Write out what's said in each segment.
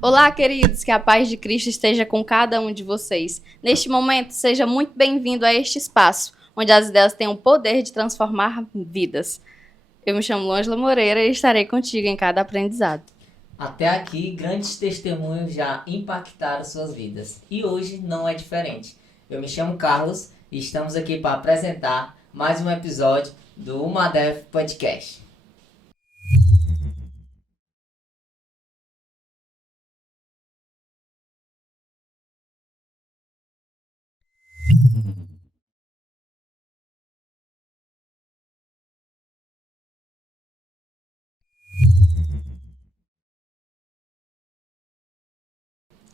Olá, queridos, que a paz de Cristo esteja com cada um de vocês. Neste momento, seja muito bem-vindo a este espaço, onde as ideias têm o poder de transformar vidas. Eu me chamo Ângela Moreira e estarei contigo em cada aprendizado. Até aqui, grandes testemunhos já impactaram suas vidas. E hoje não é diferente. Eu me chamo Carlos e estamos aqui para apresentar mais um episódio do Umadef Podcast.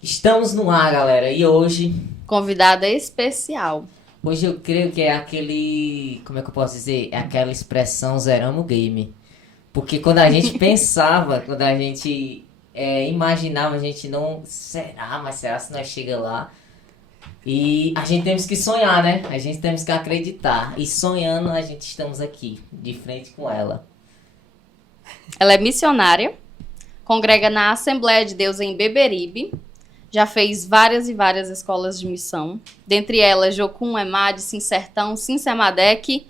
Estamos no ar, galera, e Convidada especial. hoje eu creio que é aquele, como é que eu posso dizer? É aquela expressão zeramos o game. Porque quando a gente pensava, quando a gente imaginava, a gente não, será se nós chega lá? E a gente temos que sonhar, né? A gente temos que acreditar. E sonhando, a gente estamos aqui, de frente com ela. Ela é missionária, congrega na Assembleia de Deus em Beberibe, já fez várias e várias escolas de missão, dentre elas Jocum, EMAD, Sinsertão, Sinsemadec.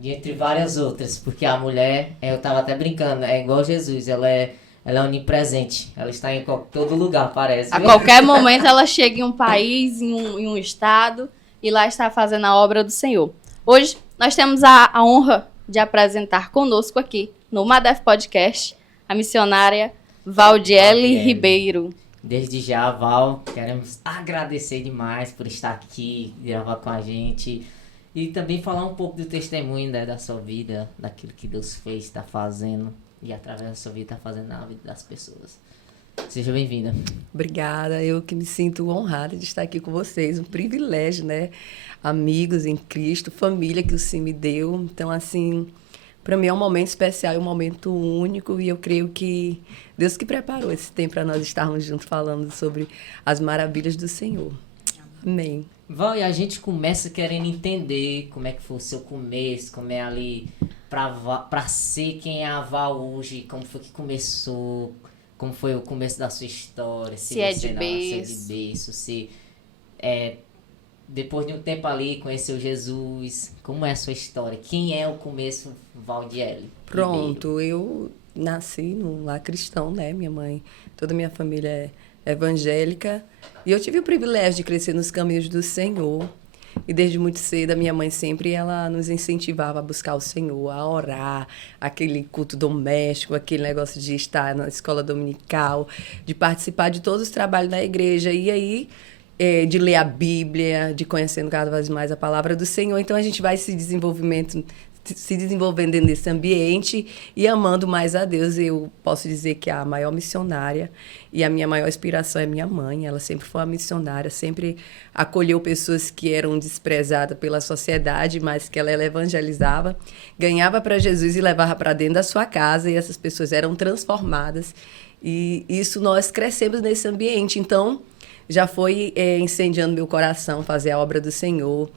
E entre várias outras, porque a mulher, eu tava até brincando, é igual Jesus, ela é onipresente. Ela está em todo lugar, parece. A qualquer momento ela chega em um país, em um estado, e lá está fazendo a obra do Senhor. Hoje nós temos a honra de apresentar conosco aqui, no Madef Podcast, a missionária Valdiele Ribeiro. Desde já, Val, queremos agradecer demais por estar aqui, gravar com a gente. E também falar um pouco do testemunho, né, da sua vida, daquilo que Deus fez, está fazendo. E através da sua vida está fazendo na vida das pessoas. Seja bem-vinda. Obrigada, eu que me sinto honrada de estar aqui com vocês, um privilégio, né? Amigos em Cristo, família que o Senhor me deu. Então, assim, para mim é um momento especial, um momento único e eu creio que Deus que preparou esse tempo para nós estarmos juntos falando sobre as maravilhas do Senhor. Amém. Val, e a gente começa querendo entender como é que foi o seu começo, como é ali pra ser quem é a Val hoje, como foi que começou, como foi o começo da sua história, Se é de nasceu de berço, se depois de um tempo ali conheceu Jesus, como é a sua história? Quem é o começo Valdiele? Pronto, eu nasci num lar cristão, né? Minha mãe, toda a minha família é evangélica. E eu tive o privilégio de crescer nos caminhos do Senhor. E desde muito cedo, a minha mãe sempre ela nos incentivava a buscar o Senhor, a orar, aquele culto doméstico, aquele negócio de estar na escola dominical, de participar de todos os trabalhos da igreja. E aí, de ler a Bíblia, de conhecendo cada vez mais a palavra do Senhor. Então, a gente vai se desenvolvendo dentro desse ambiente e amando mais a Deus. Eu posso dizer que a maior missionária e a minha maior inspiração é minha mãe. Ela sempre foi uma missionária, sempre acolheu pessoas que eram desprezadas pela sociedade, mas que ela evangelizava, ganhava para Jesus e levava para dentro da sua casa e essas pessoas eram transformadas. E isso nós crescemos nesse ambiente. Então, já foi incendiando meu coração fazer a obra do Senhor.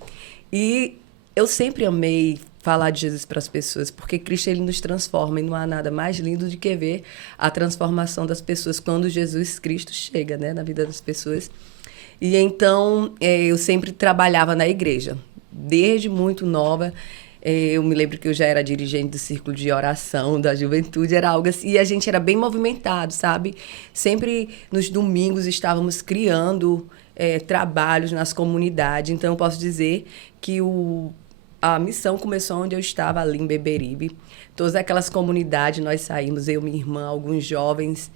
E eu sempre amei falar de Jesus para as pessoas, porque Cristo ele nos transforma e não há nada mais lindo do que ver a transformação das pessoas quando Jesus Cristo chega, né, na vida das pessoas. E então eu sempre trabalhava na igreja, desde muito nova. Eu me lembro que eu já era dirigente do círculo de oração da juventude, era algo assim, e a gente era bem movimentado, sabe? Sempre nos domingos estávamos criando trabalhos nas comunidades. Então eu posso dizer que a missão começou onde eu estava, ali em Beberibe. Todas aquelas comunidades, nós saímos, eu, minha irmã, alguns jovens,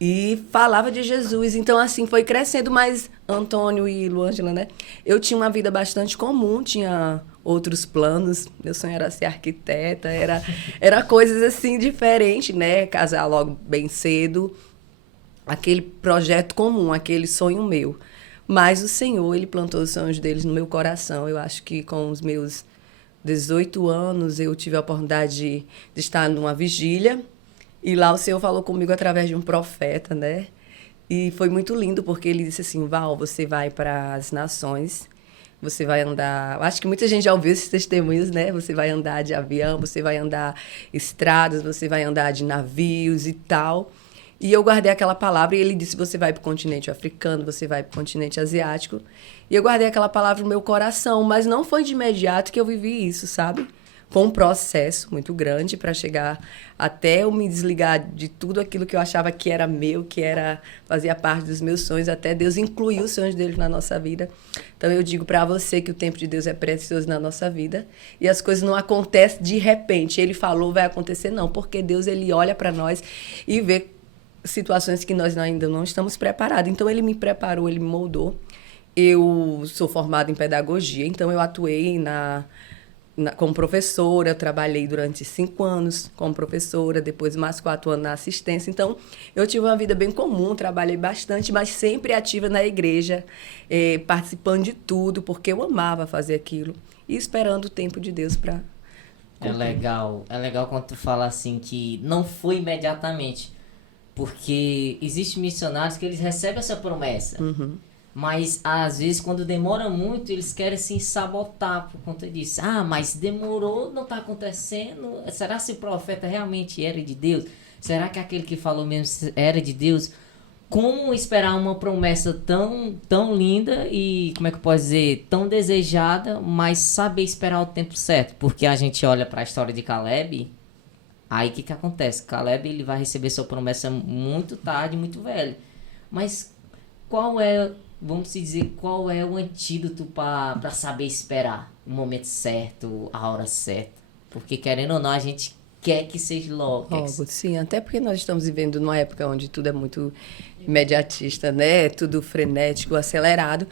e falava de Jesus. Então, assim, foi crescendo. Mas Antônio e Luângela, né? Eu tinha uma vida bastante comum, tinha outros planos. Meu sonho era ser arquiteta, era coisas, assim, diferentes, né? Casar logo bem cedo. Aquele projeto comum, aquele sonho meu. Mas o Senhor, Ele plantou os sonhos deles no meu coração. Eu acho que com os meus 18 anos, eu tive a oportunidade de estar numa vigília. E lá o Senhor falou comigo através de um profeta, né? E foi muito lindo, porque ele disse assim, Val, você vai para as nações, você vai andar... Acho que muita gente já ouviu esses testemunhos, né? Você vai andar de avião, você vai andar estradas, você vai andar de navios e tal. E eu guardei aquela palavra e ele disse, você vai para o continente africano, você vai para o continente asiático. E eu guardei aquela palavra no meu coração, mas não foi de imediato que eu vivi isso, sabe? Foi um processo muito grande para chegar até eu me desligar de tudo aquilo que eu achava que era meu, fazia parte dos meus sonhos, até Deus incluir os sonhos dele na nossa vida. Então eu digo para você que o tempo de Deus é precioso na nossa vida e as coisas não acontecem de repente. Ele falou, vai acontecer não, porque Deus ele olha para nós e vê situações que nós ainda não estamos preparados. Então ele me preparou, ele me moldou. Eu sou formada em pedagogia, então eu atuei como professora, eu trabalhei durante 5 anos como professora, depois mais 4 anos na assistência. Então, eu tive uma vida bem comum, trabalhei bastante, mas sempre ativa na igreja, participando de tudo, porque eu amava fazer aquilo e esperando o tempo de Deus para... É legal quando tu fala assim que não foi imediatamente, porque existem missionários que eles recebem essa promessa. Uhum. Mas, às vezes, quando demora muito, eles querem se sabotar por conta disso. Ah, mas demorou, não está acontecendo. Será que esse profeta realmente era de Deus? Será que aquele que falou mesmo era de Deus? Como esperar uma promessa tão linda e, como é que eu posso dizer, tão desejada, mas saber esperar o tempo certo? Porque a gente olha para a história de Caleb, aí o que acontece? Caleb ele vai receber sua promessa muito tarde, muito velho. Mas qual é... Vamos dizer, qual é o antídoto para saber esperar o momento certo, a hora certa? Porque, querendo ou não, a gente quer que seja logo. Sim, até porque nós estamos vivendo numa época onde tudo é muito imediatista, né? Tudo frenético, acelerado.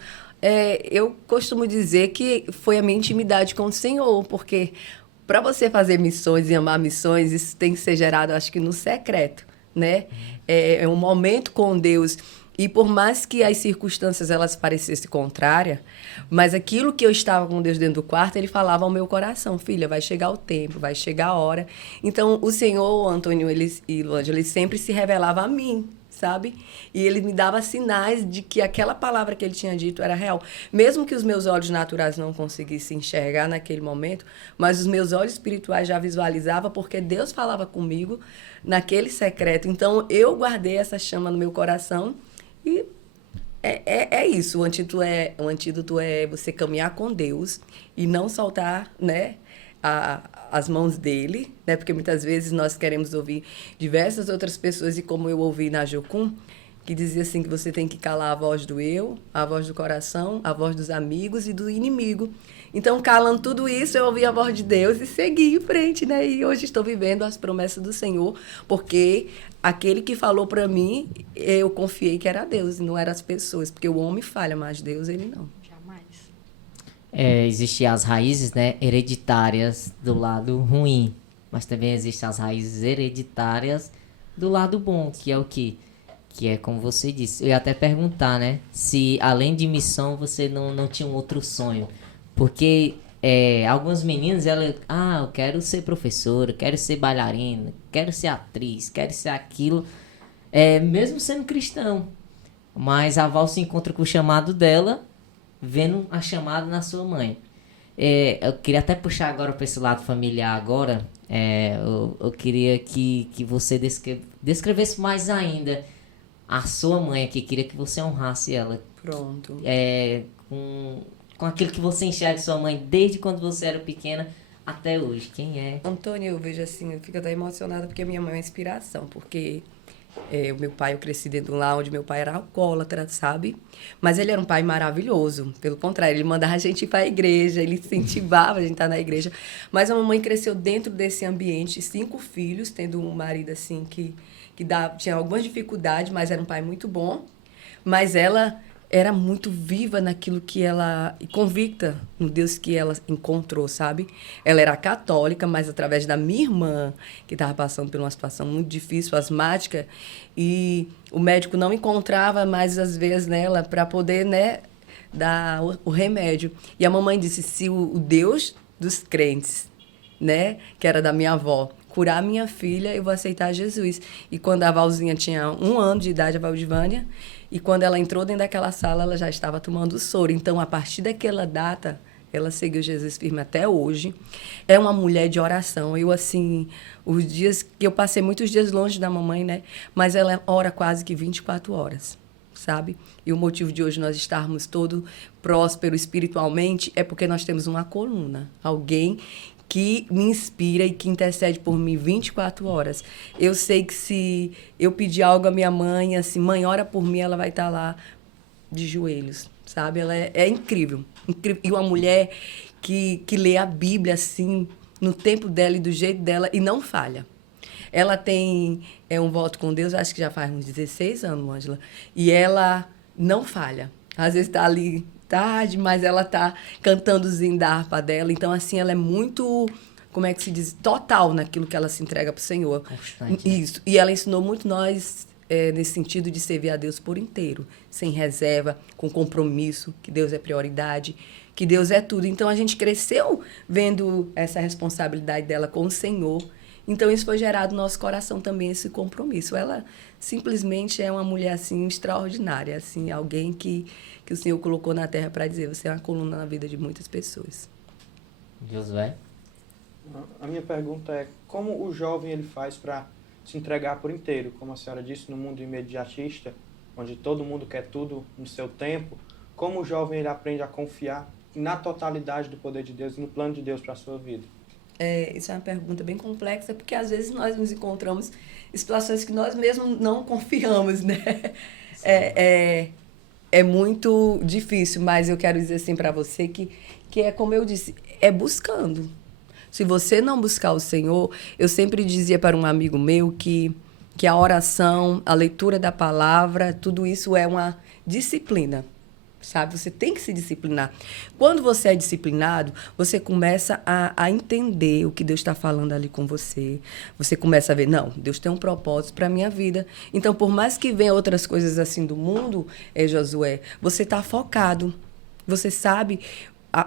Eu costumo dizer que foi a minha intimidade com o Senhor, porque para você fazer missões e amar missões, isso tem que ser gerado, acho que no secreto, né? É um momento com Deus. E por mais que as circunstâncias elas parecessem contrárias, mas aquilo que eu estava com Deus dentro do quarto, ele falava ao meu coração, filha, vai chegar o tempo, vai chegar a hora. Então, o Senhor, Antônio e Luângela, ele sempre se revelava a mim, sabe? E ele me dava sinais de que aquela palavra que ele tinha dito era real. Mesmo que os meus olhos naturais não conseguissem enxergar naquele momento, mas os meus olhos espirituais já visualizavam, porque Deus falava comigo naquele secreto. Então, eu guardei essa chama no meu coração. E é isso, o antídoto é você caminhar com Deus e não soltar, né, as mãos dele, né, porque muitas vezes nós queremos ouvir diversas outras pessoas, e como eu ouvi na Jocum, que dizia assim que você tem que calar a voz do eu, a voz do coração, a voz dos amigos e do inimigo. Então, calando tudo isso, eu ouvi a voz de Deus e segui em frente, né? E hoje estou vivendo as promessas do Senhor, porque aquele que falou para mim, eu confiei que era Deus e não eram as pessoas, porque o homem falha, mas Deus, ele não. Jamais. Existem as raízes, né, hereditárias do lado ruim, mas também existem as raízes hereditárias do lado bom, que é o quê? Que é como você disse. Eu ia até perguntar, né, se além de missão você não tinha um outro sonho. Porque algumas meninas, eu quero ser professora, quero ser bailarina, quero ser atriz, quero ser aquilo, mesmo sendo cristão. Mas a Val se encontra com o chamado dela, vendo a chamada na sua mãe. Eu queria até puxar agora para esse lado familiar agora. Eu queria que você descrevesse mais ainda a sua mãe aqui. Queria que você honrasse ela. Pronto. Com aquilo que você enxerga de sua mãe desde quando você era pequena até hoje. Quem é? Antônio, eu vejo assim, eu fico até emocionada porque a minha mãe é uma inspiração, porque o meu pai, eu cresci dentro de um lar onde meu pai era alcoólatra, sabe? Mas ele era um pai maravilhoso, pelo contrário, ele mandava a gente ir para a igreja, ele incentivava a gente a estar na igreja. Mas a mamãe cresceu dentro desse ambiente, 5 filhos, tendo um marido assim que tinha algumas dificuldades, mas era um pai muito bom. Mas ela era muito viva naquilo que ela... e convicta no Deus que ela encontrou, sabe? Ela era católica, mas através da minha irmã, que estava passando por uma situação muito difícil, asmática, e o médico não encontrava mais, às vezes, nela para poder, né, dar o remédio. E a mamãe disse, se o Deus dos crentes, né, que era da minha avó, curar minha filha, eu vou aceitar Jesus. E quando a Valzinha tinha 1 ano de idade, a Valdivânia, e quando ela entrou dentro daquela sala, ela já estava tomando soro. Então, a partir daquela data, Ela seguiu Jesus firme até hoje. É uma mulher de oração. Eu, assim, os dias que eu passei muitos dias longe da mamãe, né? Mas ela ora quase que 24 horas, sabe? E o motivo de hoje nós estarmos todo próspero espiritualmente é porque nós temos uma coluna. Alguém que me inspira e que intercede por mim 24 horas. Eu sei que se eu pedir algo à minha mãe, assim, mãe, ora por mim, ela vai estar lá de joelhos, sabe? Ela é incrível, incrível. E uma mulher que lê a Bíblia, assim, no tempo dela e do jeito dela, e não falha. Ela tem um voto com Deus, acho que já faz uns 16 anos, Ângela, e ela não falha. Às vezes está ali tarde, mas ela está cantando o zinho da harpa dela. Então, assim, ela é muito, como é que se diz, total naquilo que ela se entrega para o Senhor. Constante, Isso. E ela ensinou muito nós nesse sentido de servir a Deus por inteiro, sem reserva, com compromisso, que Deus é prioridade, que Deus é tudo. Então, a gente cresceu vendo essa responsabilidade dela com o Senhor. Então, isso foi gerado no nosso coração também, esse compromisso. Ela simplesmente é uma mulher, assim, extraordinária, assim, alguém que o Senhor colocou na terra para dizer, você é uma coluna na vida de muitas pessoas. Josué? A minha pergunta é, como o jovem ele faz para se entregar por inteiro? Como a senhora disse, no mundo imediatista, onde todo mundo quer tudo no seu tempo, como o jovem ele aprende a confiar na totalidade do poder de Deus e no plano de Deus para a sua vida? Isso é uma pergunta bem complexa, porque às vezes nós nos encontramos em situações que nós mesmos não confiamos, né? É muito difícil, mas eu quero dizer assim para você que é como eu disse, é buscando. Se você não buscar o Senhor, eu sempre dizia para um amigo meu que a oração, a leitura da palavra, tudo isso é uma disciplina, sabe? Você tem que se disciplinar. Quando você é disciplinado, você começa a entender o que Deus está falando ali com você. Você começa a ver, não, Deus tem um propósito para a minha vida. Então, por mais que venham outras coisas assim do mundo, Josué, você está focado. Você sabe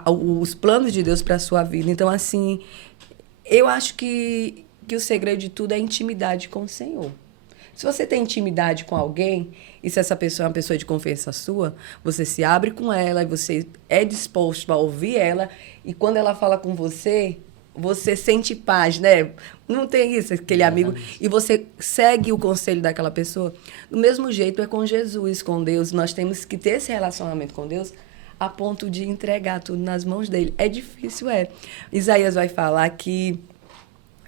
os planos de Deus para a sua vida. Então, assim, eu acho que o segredo de tudo é a intimidade com o Senhor. Se você tem intimidade com alguém, e se essa pessoa é uma pessoa de confiança sua, você se abre com ela e você é disposto a ouvir ela, e quando ela fala com você, você sente paz, né? Não tem isso, aquele amigo, e você segue o conselho daquela pessoa. Do mesmo jeito é com Jesus, com Deus. Nós temos que ter esse relacionamento com Deus a ponto de entregar tudo nas mãos dele. É difícil, Isaías vai falar que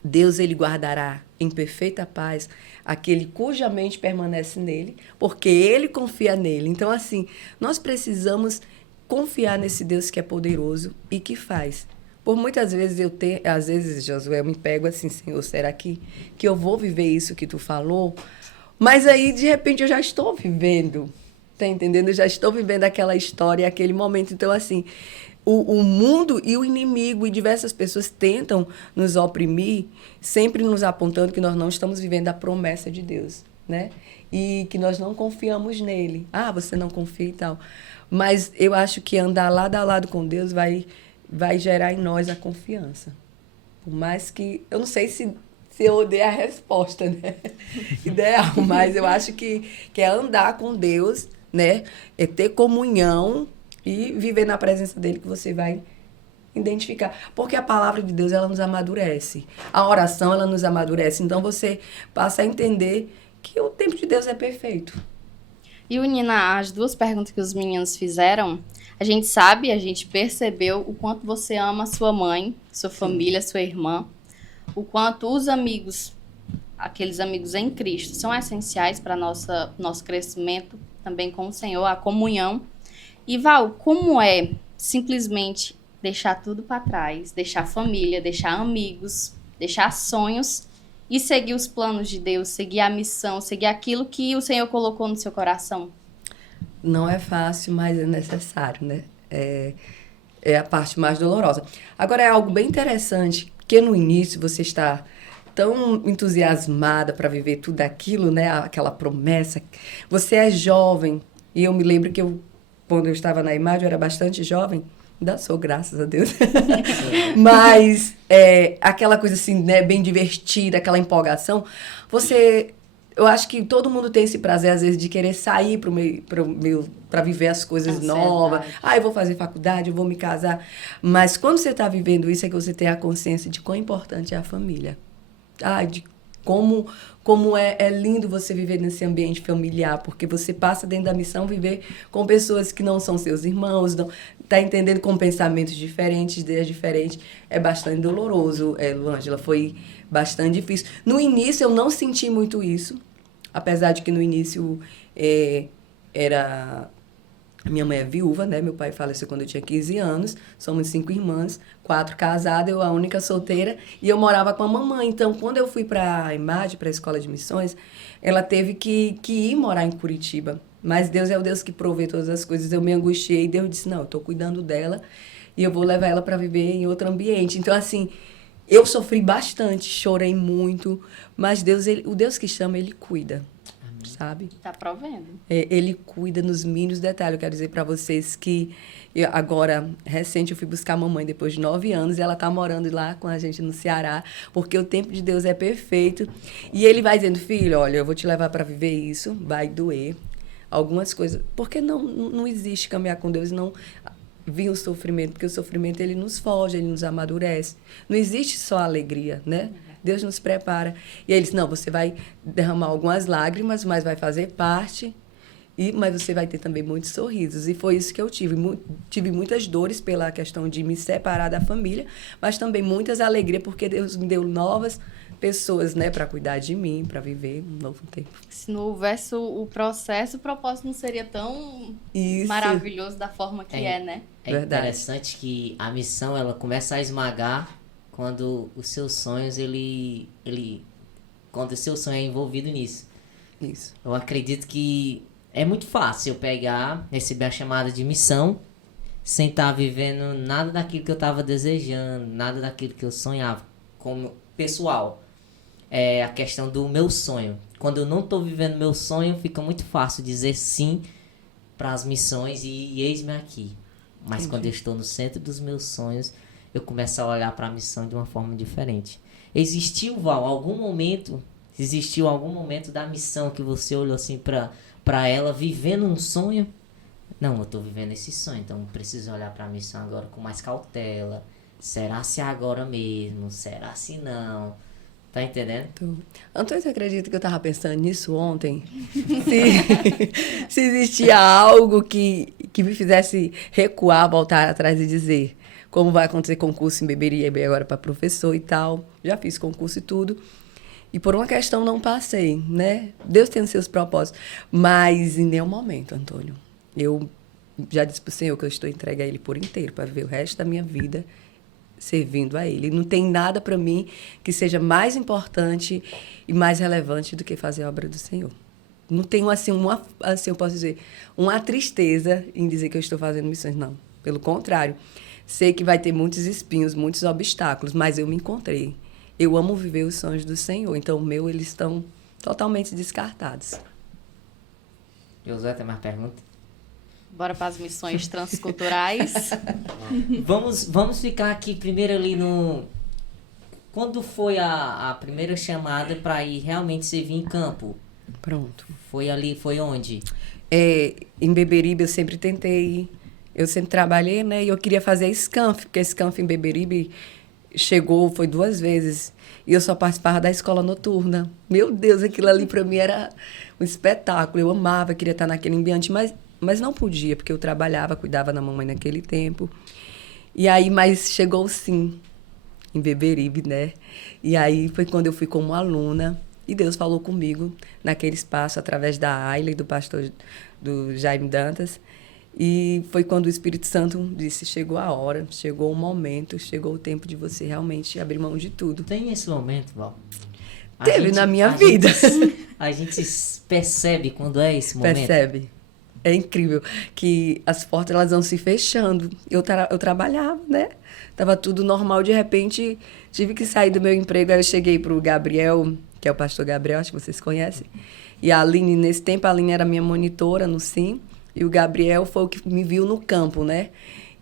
Deus ele guardará em perfeita paz aquele cuja mente permanece nele, porque ele confia nele. Então, assim, nós precisamos confiar nesse Deus que é poderoso e que faz. Por muitas vezes às vezes, Josué, eu me pego assim, Senhor, será que eu vou viver isso que tu falou? Mas aí, de repente, eu já estou vivendo, tá entendendo? Eu já estou vivendo aquela história, aquele momento. Então, assim, o mundo e o inimigo e diversas pessoas tentam nos oprimir, sempre nos apontando que nós não estamos vivendo a promessa de Deus, né? E que nós não confiamos nele. Ah, você não confia e tal. Mas eu acho que andar lado a lado com Deus vai gerar em nós a confiança. Por mais que... Eu não sei se eu odeio a resposta, né? Ideal, mas eu acho que é andar com Deus, né? É ter comunhão e viver na presença dele que você vai identificar. Porque a palavra de Deus, ela nos amadurece. A oração, ela nos amadurece. Então, você passa a entender que o tempo de Deus é perfeito. E, Nina, as duas perguntas que os meninos fizeram, a gente sabe, a gente percebeu o quanto você ama sua mãe, sua família, sua irmã, o quanto os amigos, aqueles amigos em Cristo, são essenciais para nosso crescimento também com o Senhor, a comunhão. E, Val, como é simplesmente deixar tudo para trás, deixar família, deixar amigos, deixar sonhos e seguir os planos de Deus, seguir a missão, seguir aquilo que o Senhor colocou no seu coração? Não é fácil, mas é necessário, né? É a parte mais dolorosa. Agora, é algo bem interessante, que no início você está tão entusiasmada para viver tudo aquilo, né? Aquela promessa. Você é jovem, e eu me lembro que quando eu estava na imagem, eu era bastante jovem. Ainda sou, graças a Deus. Mas aquela coisa assim, né, bem divertida, aquela empolgação. Você Eu acho que todo mundo tem esse prazer, às vezes, de querer sair para viver as coisas novas. Eu vou fazer faculdade, eu vou me casar. Mas quando você está vivendo isso, é que você tem a consciência de quão importante é a família. De como é lindo você viver nesse ambiente familiar, porque você passa dentro da missão viver com pessoas que não são seus irmãos, tá entendendo, com pensamentos diferentes, ideias diferentes. É bastante doloroso, Luângela, foi bastante difícil. No início eu não senti muito isso, apesar de que no início minha mãe é viúva, né? Meu pai faleceu quando eu tinha 15 anos. Somos 5 irmãs, 4 casadas, eu a única solteira. E eu morava com a mamãe. Então, quando eu fui para a IMAD, para a Escola de Missões, ela teve que ir morar em Curitiba. Mas Deus é o Deus que provê todas as coisas. Eu me angustiei e Deus disse, não, eu estou cuidando dela e eu vou levar ela para viver em outro ambiente. Então, assim, eu sofri bastante, chorei muito. Mas Deus, o Deus que chama, Ele cuida. Sabe? Tá provendo. Ele cuida nos mínimos detalhes. Eu quero dizer para vocês que agora, recente, eu fui buscar a mamãe depois de 9 anos e ela tá morando lá com a gente no Ceará, porque o tempo de Deus é perfeito. E ele vai dizendo, filho, olha, eu vou te levar para viver isso, vai doer algumas coisas. Porque não existe caminhar com Deus e não vir o sofrimento, porque o sofrimento ele nos forja, ele nos amadurece. Não existe só alegria, né? Deus nos prepara. E aí ele disse, não, você vai derramar algumas lágrimas, mas vai fazer parte, mas você vai ter também muitos sorrisos. E foi isso que eu tive. Tive muitas dores pela questão de me separar da família, mas também muitas alegrias, porque Deus me deu novas pessoas, né, para cuidar de mim, para viver um novo tempo. Se não houvesse o processo, o propósito não seria tão maravilhoso da forma que né? É interessante que a missão, ela começa a esmagar quando os seus sonhos, quando o seu sonho é envolvido nisso. Isso. Eu acredito que é muito fácil eu pegar, receber a chamada de missão, sem estar vivendo nada daquilo que eu estava desejando, nada daquilo que eu sonhava, como pessoal. É a questão do meu sonho. Quando eu não estou vivendo meu sonho, fica muito fácil dizer sim para as missões e eis-me aqui. Mas entendi. Quando eu estou no centro dos meus sonhos, eu começo a olhar para a missão de uma forma diferente. Existiu, Val, algum momento da missão que você olhou assim para ela vivendo um sonho? Não, eu estou vivendo esse sonho, então eu preciso olhar para a missão agora com mais cautela. Será se é agora mesmo? Será se não? Tá entendendo? Antônio, você acredita que eu estava pensando nisso ontem? Se existia algo que me fizesse recuar, voltar atrás e dizer... Como vai acontecer concurso em Beberibe agora para professor e tal. Já fiz concurso e tudo. E por uma questão não passei, né? Deus tem os seus propósitos. Mas em nenhum momento, Antônio, eu já disse para o Senhor que eu estou entregue a Ele por inteiro, para viver o resto da minha vida servindo a Ele. E não tem nada para mim que seja mais importante e mais relevante do que fazer a obra do Senhor. Não tenho, assim, eu posso dizer, uma tristeza em dizer que eu estou fazendo missões, não. Pelo contrário. Sei que vai ter muitos espinhos, muitos obstáculos, mas eu me encontrei. Eu amo viver os sonhos do Senhor, então eles estão totalmente descartados. Josué, tem mais pergunta? Bora para as missões transculturais. Vamos ficar aqui primeiro ali no... Quando foi a primeira chamada para ir realmente servir em campo? Pronto. Foi onde? Em Beberibe eu sempre tentei... Eu sempre trabalhei, né? E eu queria fazer a SCANF, porque a SCANF em Beberibe foi 2 vezes. E eu só participava da escola noturna. Meu Deus, aquilo ali para mim era um espetáculo. Eu amava, queria estar naquele ambiente, mas não podia, porque eu trabalhava, cuidava da mamãe naquele tempo. E aí, mas chegou sim, em Beberibe, né? E aí foi quando eu fui como aluna. E Deus falou comigo naquele espaço, através da Ayla e do pastor do Jaime Dantas. E foi quando o Espírito Santo disse, chegou a hora, chegou o momento, chegou o tempo de você realmente abrir mão de tudo. Tem esse momento, Val? Teve na minha vida. A gente percebe quando é esse momento. Percebe. É incrível que as portas elas vão se fechando. Eu trabalhava, né? Tava tudo normal, de repente tive que sair do meu emprego. Aí eu cheguei pro Gabriel, que é o pastor Gabriel, acho que vocês conhecem. E a Aline, nesse tempo, a Aline era minha monitora no SIM. E o Gabriel foi o que me viu no campo, né?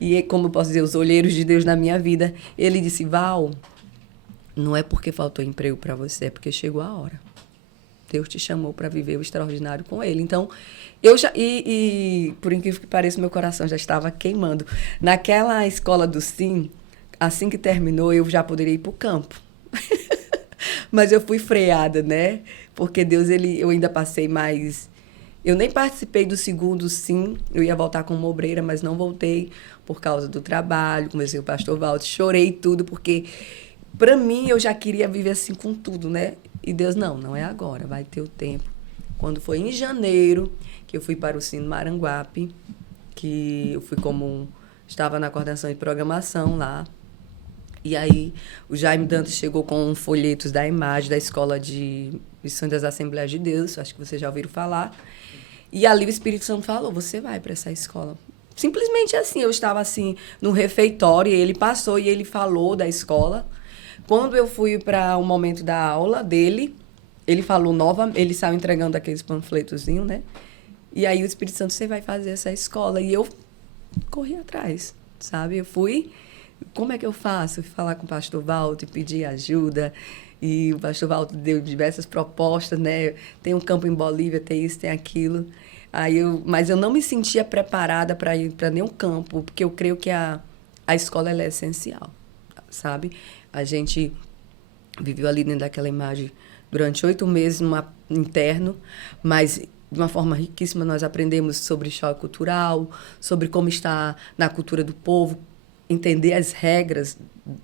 E como eu posso dizer, os olheiros de Deus na minha vida. Ele disse, Val, não é porque faltou emprego para você, é porque chegou a hora. Deus te chamou para viver o extraordinário com Ele. Então, eu já... E por incrível que pareça, meu coração já estava queimando. Naquela escola do Sim, assim que terminou, eu já poderia ir para o campo. Mas eu fui freada, né? Porque Deus, eu ainda passei mais... Eu nem participei do segundo Sim, eu ia voltar como obreira, mas não voltei por causa do trabalho. Comecei o pastor Walter, chorei tudo, porque para mim eu já queria viver assim com tudo, né? E Deus, não é agora, vai ter o tempo. Quando foi em janeiro, que eu fui para o Sim Maranguape, que eu fui estava na coordenação de programação lá. E aí o Jaime Dantas chegou com folhetos da imagem da Escola de Missões das Assembleias de Deus, acho que vocês já ouviram falar. E ali o Espírito Santo falou, você vai para essa escola. Simplesmente assim, eu estava assim no refeitório, e ele passou e ele falou da escola. Quando eu fui para o momento da aula dele, ele falou ele saiu entregando aqueles panfletozinhos, né? E aí o Espírito Santo, você vai fazer essa escola. E eu corri atrás, sabe? Eu fui, como é que eu faço? Eu fui falar com o pastor Walter, pedir ajuda. E o pastor Walter deu diversas propostas, né? Tem um campo em Bolívia, tem isso, tem aquilo. Mas eu não me sentia preparada para ir para nenhum campo, porque eu creio que a escola ela é essencial, sabe? A gente viveu ali dentro daquela imagem durante 8 meses, interno, mas de uma forma riquíssima nós aprendemos sobre choque cultural, sobre como está na cultura do povo, entender as regras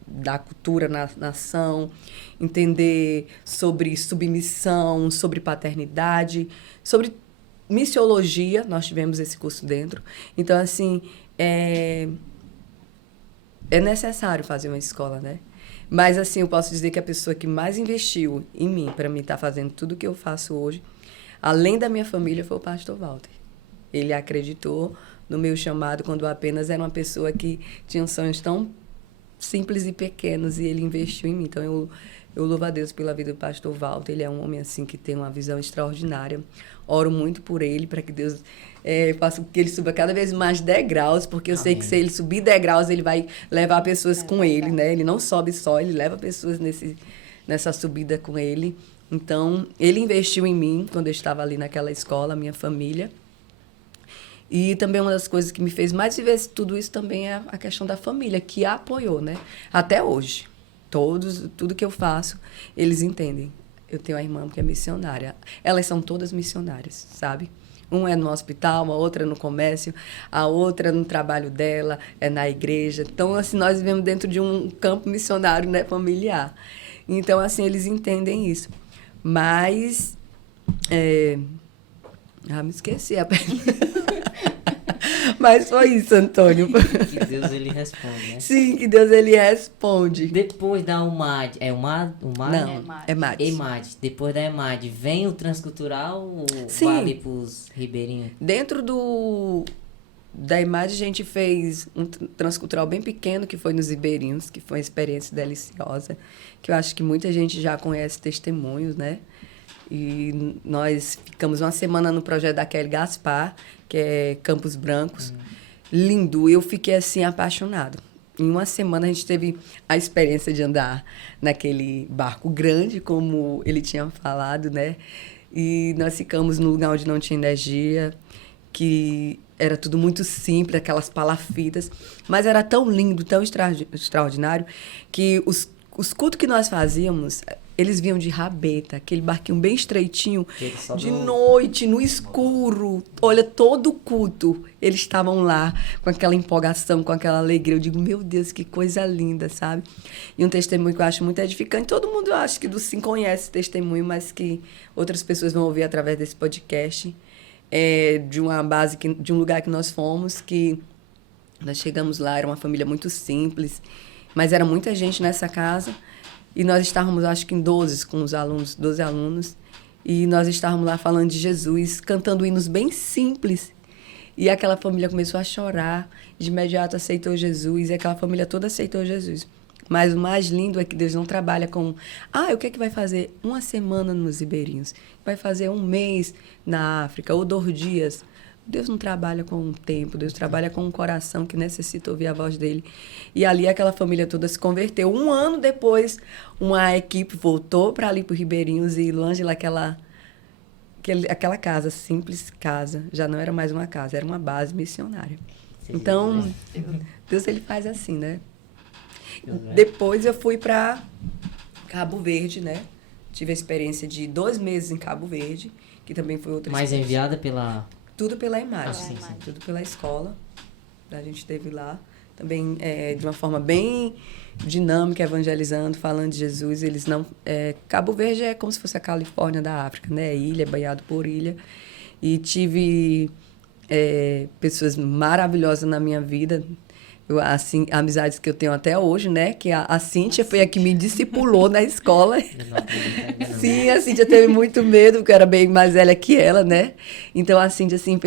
da cultura na nação, entender sobre submissão, sobre paternidade, sobre missiologia, nós tivemos esse curso dentro. Então, assim, é necessário fazer uma escola, né? Mas, assim, eu posso dizer que a pessoa que mais investiu em mim, para mim estar fazendo tudo o que eu faço hoje, além da minha família, foi o pastor Walter. Ele acreditou no meu chamado quando eu apenas era uma pessoa que tinha sonhos tão simples e pequenos, e ele investiu em mim. Então, eu louvo a Deus pela vida do pastor Walter. Ele é um homem assim que tem uma visão extraordinária. Oro muito por ele, para que Deus faça que ele suba cada vez mais degraus, porque eu sei que se ele subir degraus, ele vai levar pessoas com ele, né? Ele não sobe só, ele leva pessoas nessa subida com ele. Então, ele investiu em mim quando eu estava ali naquela escola, minha família. E também uma das coisas que me fez mais viver tudo isso também é a questão da família, que a apoiou, né? Até hoje. Tudo que eu faço, eles entendem. Eu tenho uma irmã que é missionária. Elas são todas missionárias, sabe? Uma é no hospital, uma outra no comércio, a outra no trabalho dela, é na igreja. Então, assim, nós vivemos dentro de um campo missionário, né, familiar. Então, assim, eles entendem isso. Mas... me esqueci a pergunta. Mas foi isso, Antônio. Que Deus, ele responde, né? Sim, que Deus, ele responde. Depois da UMAD, UMAD? Não, EMAD. EMAD. Depois da EMAD, vem o transcultural ou Sim. vai ali pros ribeirinhos? Dentro da EMAD, a gente fez um transcultural bem pequeno, que foi nos Ribeirinhos, que foi uma experiência deliciosa, que eu acho que muita gente já conhece testemunhos, né? E nós ficamos uma semana no projeto da Kelly Gaspar, que é Campos Brancos. Lindo. Eu fiquei, assim, apaixonado. Em uma semana, a gente teve a experiência de andar naquele barco grande, como ele tinha falado, né? E nós ficamos num lugar onde não tinha energia, que era tudo muito simples, aquelas palafitas. Mas era tão lindo, tão extraordinário, que os cultos que nós fazíamos... Eles vinham de rabeta, aquele barquinho bem estreitinho, de noite, no escuro. Olha, todo culto, eles estavam lá com aquela empolgação, com aquela alegria. Eu digo, meu Deus, que coisa linda, sabe? E um testemunho que eu acho muito edificante. Todo mundo, eu acho que do Sim conhece esse testemunho, mas que outras pessoas vão ouvir através desse podcast. De uma base, de um lugar que nós fomos, que nós chegamos lá, era uma família muito simples, mas era muita gente nessa casa. E nós estávamos, acho que em 12 alunos, e nós estávamos lá falando de Jesus, cantando hinos bem simples. E aquela família começou a chorar, de imediato aceitou Jesus, e aquela família toda aceitou Jesus. Mas o mais lindo é que Deus não trabalha com... o que é que vai fazer? 1 semana nos Ribeirinhos, vai fazer 1 mês na África, ou 2 dias. Deus não trabalha com um tempo, Deus trabalha com um coração que necessita ouvir a voz dele. E ali aquela família toda se converteu. 1 ano depois, uma equipe voltou para ali para os Ribeirinhos e Lângela, aquela aquela casa, simples casa, já não era mais uma casa, era uma base missionária. Então, Deus, ele faz assim, né? Depois eu fui para Cabo Verde, né? Tive a experiência de 2 meses em Cabo Verde, que também foi outra Mas experiência. enviada pela... Tudo pela imagem, sim. tudo pela escola. A gente esteve lá também de uma forma bem dinâmica, evangelizando, falando de Jesus. Eles não... Cabo Verde é como se fosse a Califórnia da África, né? Ilha, banhado por ilha. E tive pessoas maravilhosas na minha vida. Assim, amizades que eu tenho até hoje, né? Que a Cíntia foi a que me discipulou na escola. Sim, a Cíntia teve muito medo, porque eu era bem mais velha que ela, né? Então, a Cíntia, assim,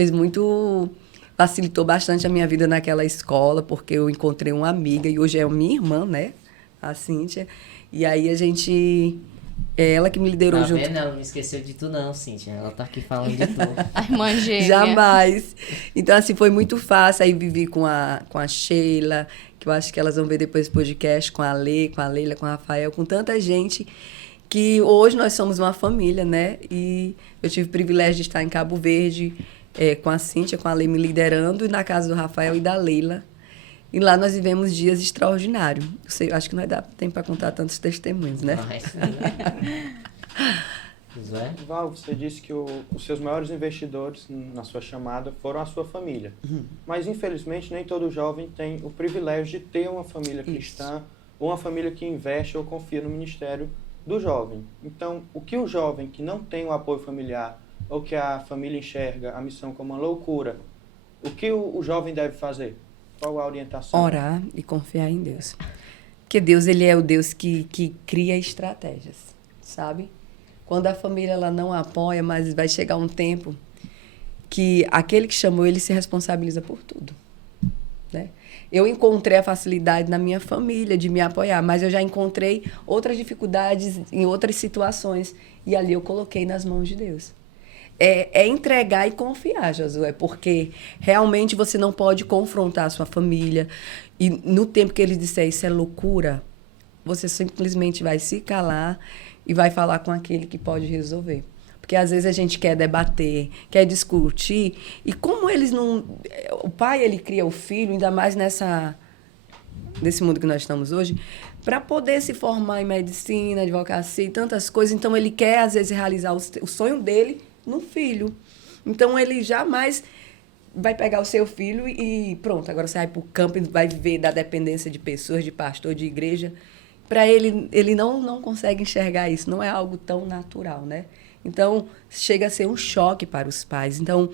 facilitou bastante a minha vida naquela escola, porque eu encontrei uma amiga, e hoje é minha irmã, né? A Cíntia. E aí, é ela que me liderou junto. Tá vendo? Ela não esqueceu de tu não, Cíntia. Ela tá aqui falando de tu. A irmã gêmea. Jamais. Então, assim, foi muito fácil. Aí vivi com a Sheila, que eu acho que elas vão ver depois do podcast, com a Lê, com a Leila, com a Rafael, com tanta gente, que hoje nós somos uma família, né? E eu tive o privilégio de estar em Cabo Verde com a Cíntia, com a Lê me liderando, e na casa do Rafael e da Leila. E lá nós vivemos dias extraordinários. Acho que não vai dar tempo para contar tantos testemunhos, né? Val, você disse que os seus maiores investidores na sua chamada foram a sua família. Mas, infelizmente, nem todo jovem tem o privilégio de ter uma família cristã, ou uma família que investe ou confia no ministério do jovem. Então, o que o jovem que não tem o apoio familiar, ou que a família enxerga a missão como uma loucura, o que o jovem deve fazer? Qual a orientação? Orar e confiar em Deus. Porque Deus, ele é o Deus que cria estratégias, sabe? Quando a família ela não apoia, mas vai chegar um tempo que aquele que chamou, ele se responsabiliza por tudo, né? Eu encontrei a facilidade na minha família de me apoiar, mas eu já encontrei outras dificuldades em outras situações, e ali eu coloquei nas mãos de Deus. É entregar e confiar, Josué, porque realmente você não pode confrontar a sua família. E no tempo que eles disser isso é loucura, você simplesmente vai se calar e vai falar com aquele que pode resolver. Porque às vezes a gente quer debater, quer discutir, e como eles não... O pai, ele cria o filho, ainda mais nesse mundo que nós estamos hoje, para poder se formar em medicina, advocacia e tantas coisas. Então, ele quer, às vezes, realizar o sonho dele no filho. Então, ele jamais vai pegar o seu filho e pronto, agora você vai para o campo e vai viver da dependência de pessoas, de pastor, de igreja. Para ele não consegue enxergar isso, não é algo tão natural, né? Então, chega a ser um choque para os pais. Então,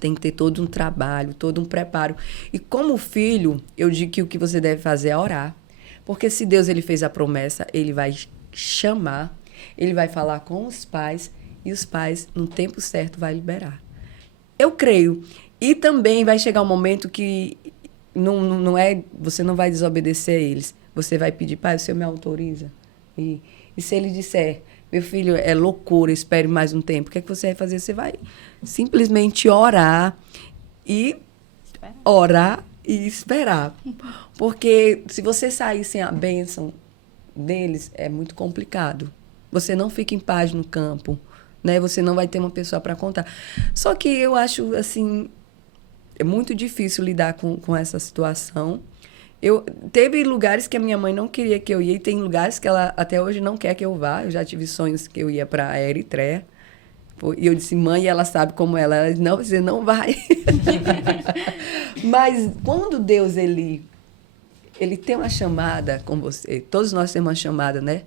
tem que ter todo um trabalho, todo um preparo. E como filho, eu digo que o que você deve fazer é orar. Porque se Deus ele fez a promessa, ele vai chamar, ele vai falar com os pais, e os pais, no tempo certo, vai liberar. Eu creio. E também vai chegar um momento que você não vai desobedecer a eles. Você vai pedir, pai, o senhor me autoriza? E se ele disser, meu filho, é loucura, espere mais um tempo, o que é que você vai fazer? Você vai simplesmente orar e esperar. Porque se você sair sem a bênção deles, é muito complicado. Você não fica em paz no campo, né? Você não vai ter uma pessoa para contar. Só que eu acho, assim, é muito difícil lidar com essa situação. Teve lugares que a minha mãe não queria que eu ia, e tem lugares que ela até hoje não quer que eu vá. Eu já tive sonhos que eu ia para a Eritreia. E eu disse, mãe, ela sabe como ela disse, não, você não vai. Mas quando Deus, ele tem uma chamada com você, todos nós temos uma chamada, né?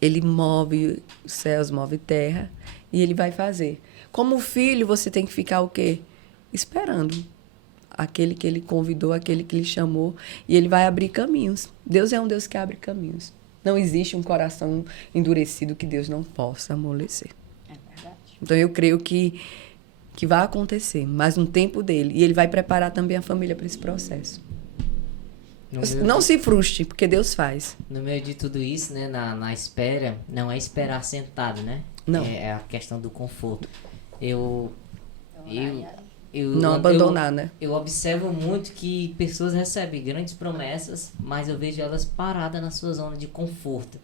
Ele move os céus, move terra, e ele vai fazer. Como filho, você tem que ficar o quê? Esperando aquele que ele convidou, aquele que ele chamou, e ele vai abrir caminhos. Deus é um Deus que abre caminhos. Não existe um coração endurecido que Deus não possa amolecer. É verdade. Então, eu creio que vai acontecer, mas no tempo dele. E ele vai preparar também a família para esse processo. Não se frustre, porque Deus faz. No meio de tudo isso, né, na espera, não é esperar sentado, né? Não. É a questão do conforto. Não abandonar, né? Eu observo muito que pessoas recebem grandes promessas, mas eu vejo elas paradas na sua zona de conforto.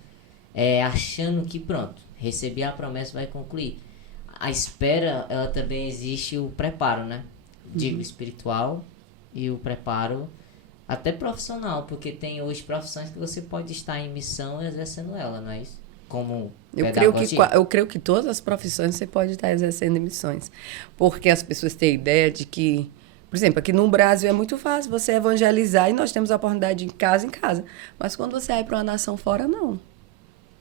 Achando que, pronto, recebi a promessa, vai concluir. a espera, ela também existe o preparo, né? Digo espiritual e o preparo até profissional, porque tem hoje profissões que você pode estar em missão exercendo ela, não é isso? Como Eu creio que todas as profissões você pode estar exercendo em missões. Porque as pessoas têm a ideia de que, por exemplo, aqui no Brasil é muito fácil você evangelizar e nós temos a oportunidade de casa em casa. Mas quando você vai para uma nação fora, não.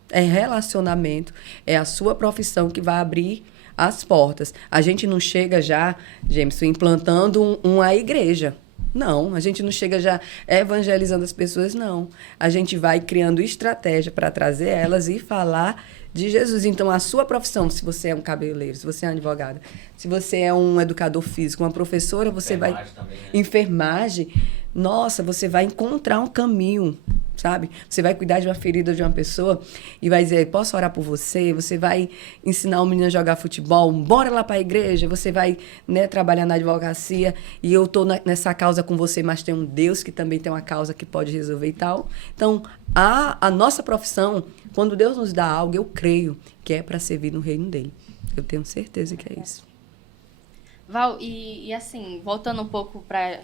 É relacionamento, é a sua profissão que vai abrir as portas. A gente não chega já, Jameson, implantando uma igreja. Não, a gente não chega já evangelizando as pessoas, não. A gente vai criando estratégia para trazer elas e falar de Jesus. Então, a sua profissão, se você é um cabeleireiro, se você é um advogado, se você é um educador físico, uma professora, você vai... Também, né? Enfermagem, nossa, você vai encontrar um caminho, sabe? Você vai cuidar de uma ferida de uma pessoa e vai dizer, posso orar por você? Você vai ensinar o menino a jogar futebol, bora lá para a igreja, você vai, né, trabalhar na advocacia e eu estou nessa causa com você, mas tem um Deus que também tem uma causa que pode resolver e tal. Então, a nossa profissão, quando Deus nos dá algo, eu creio que é para servir no reino dele. Eu tenho certeza que é isso. Val, e assim, voltando um pouco para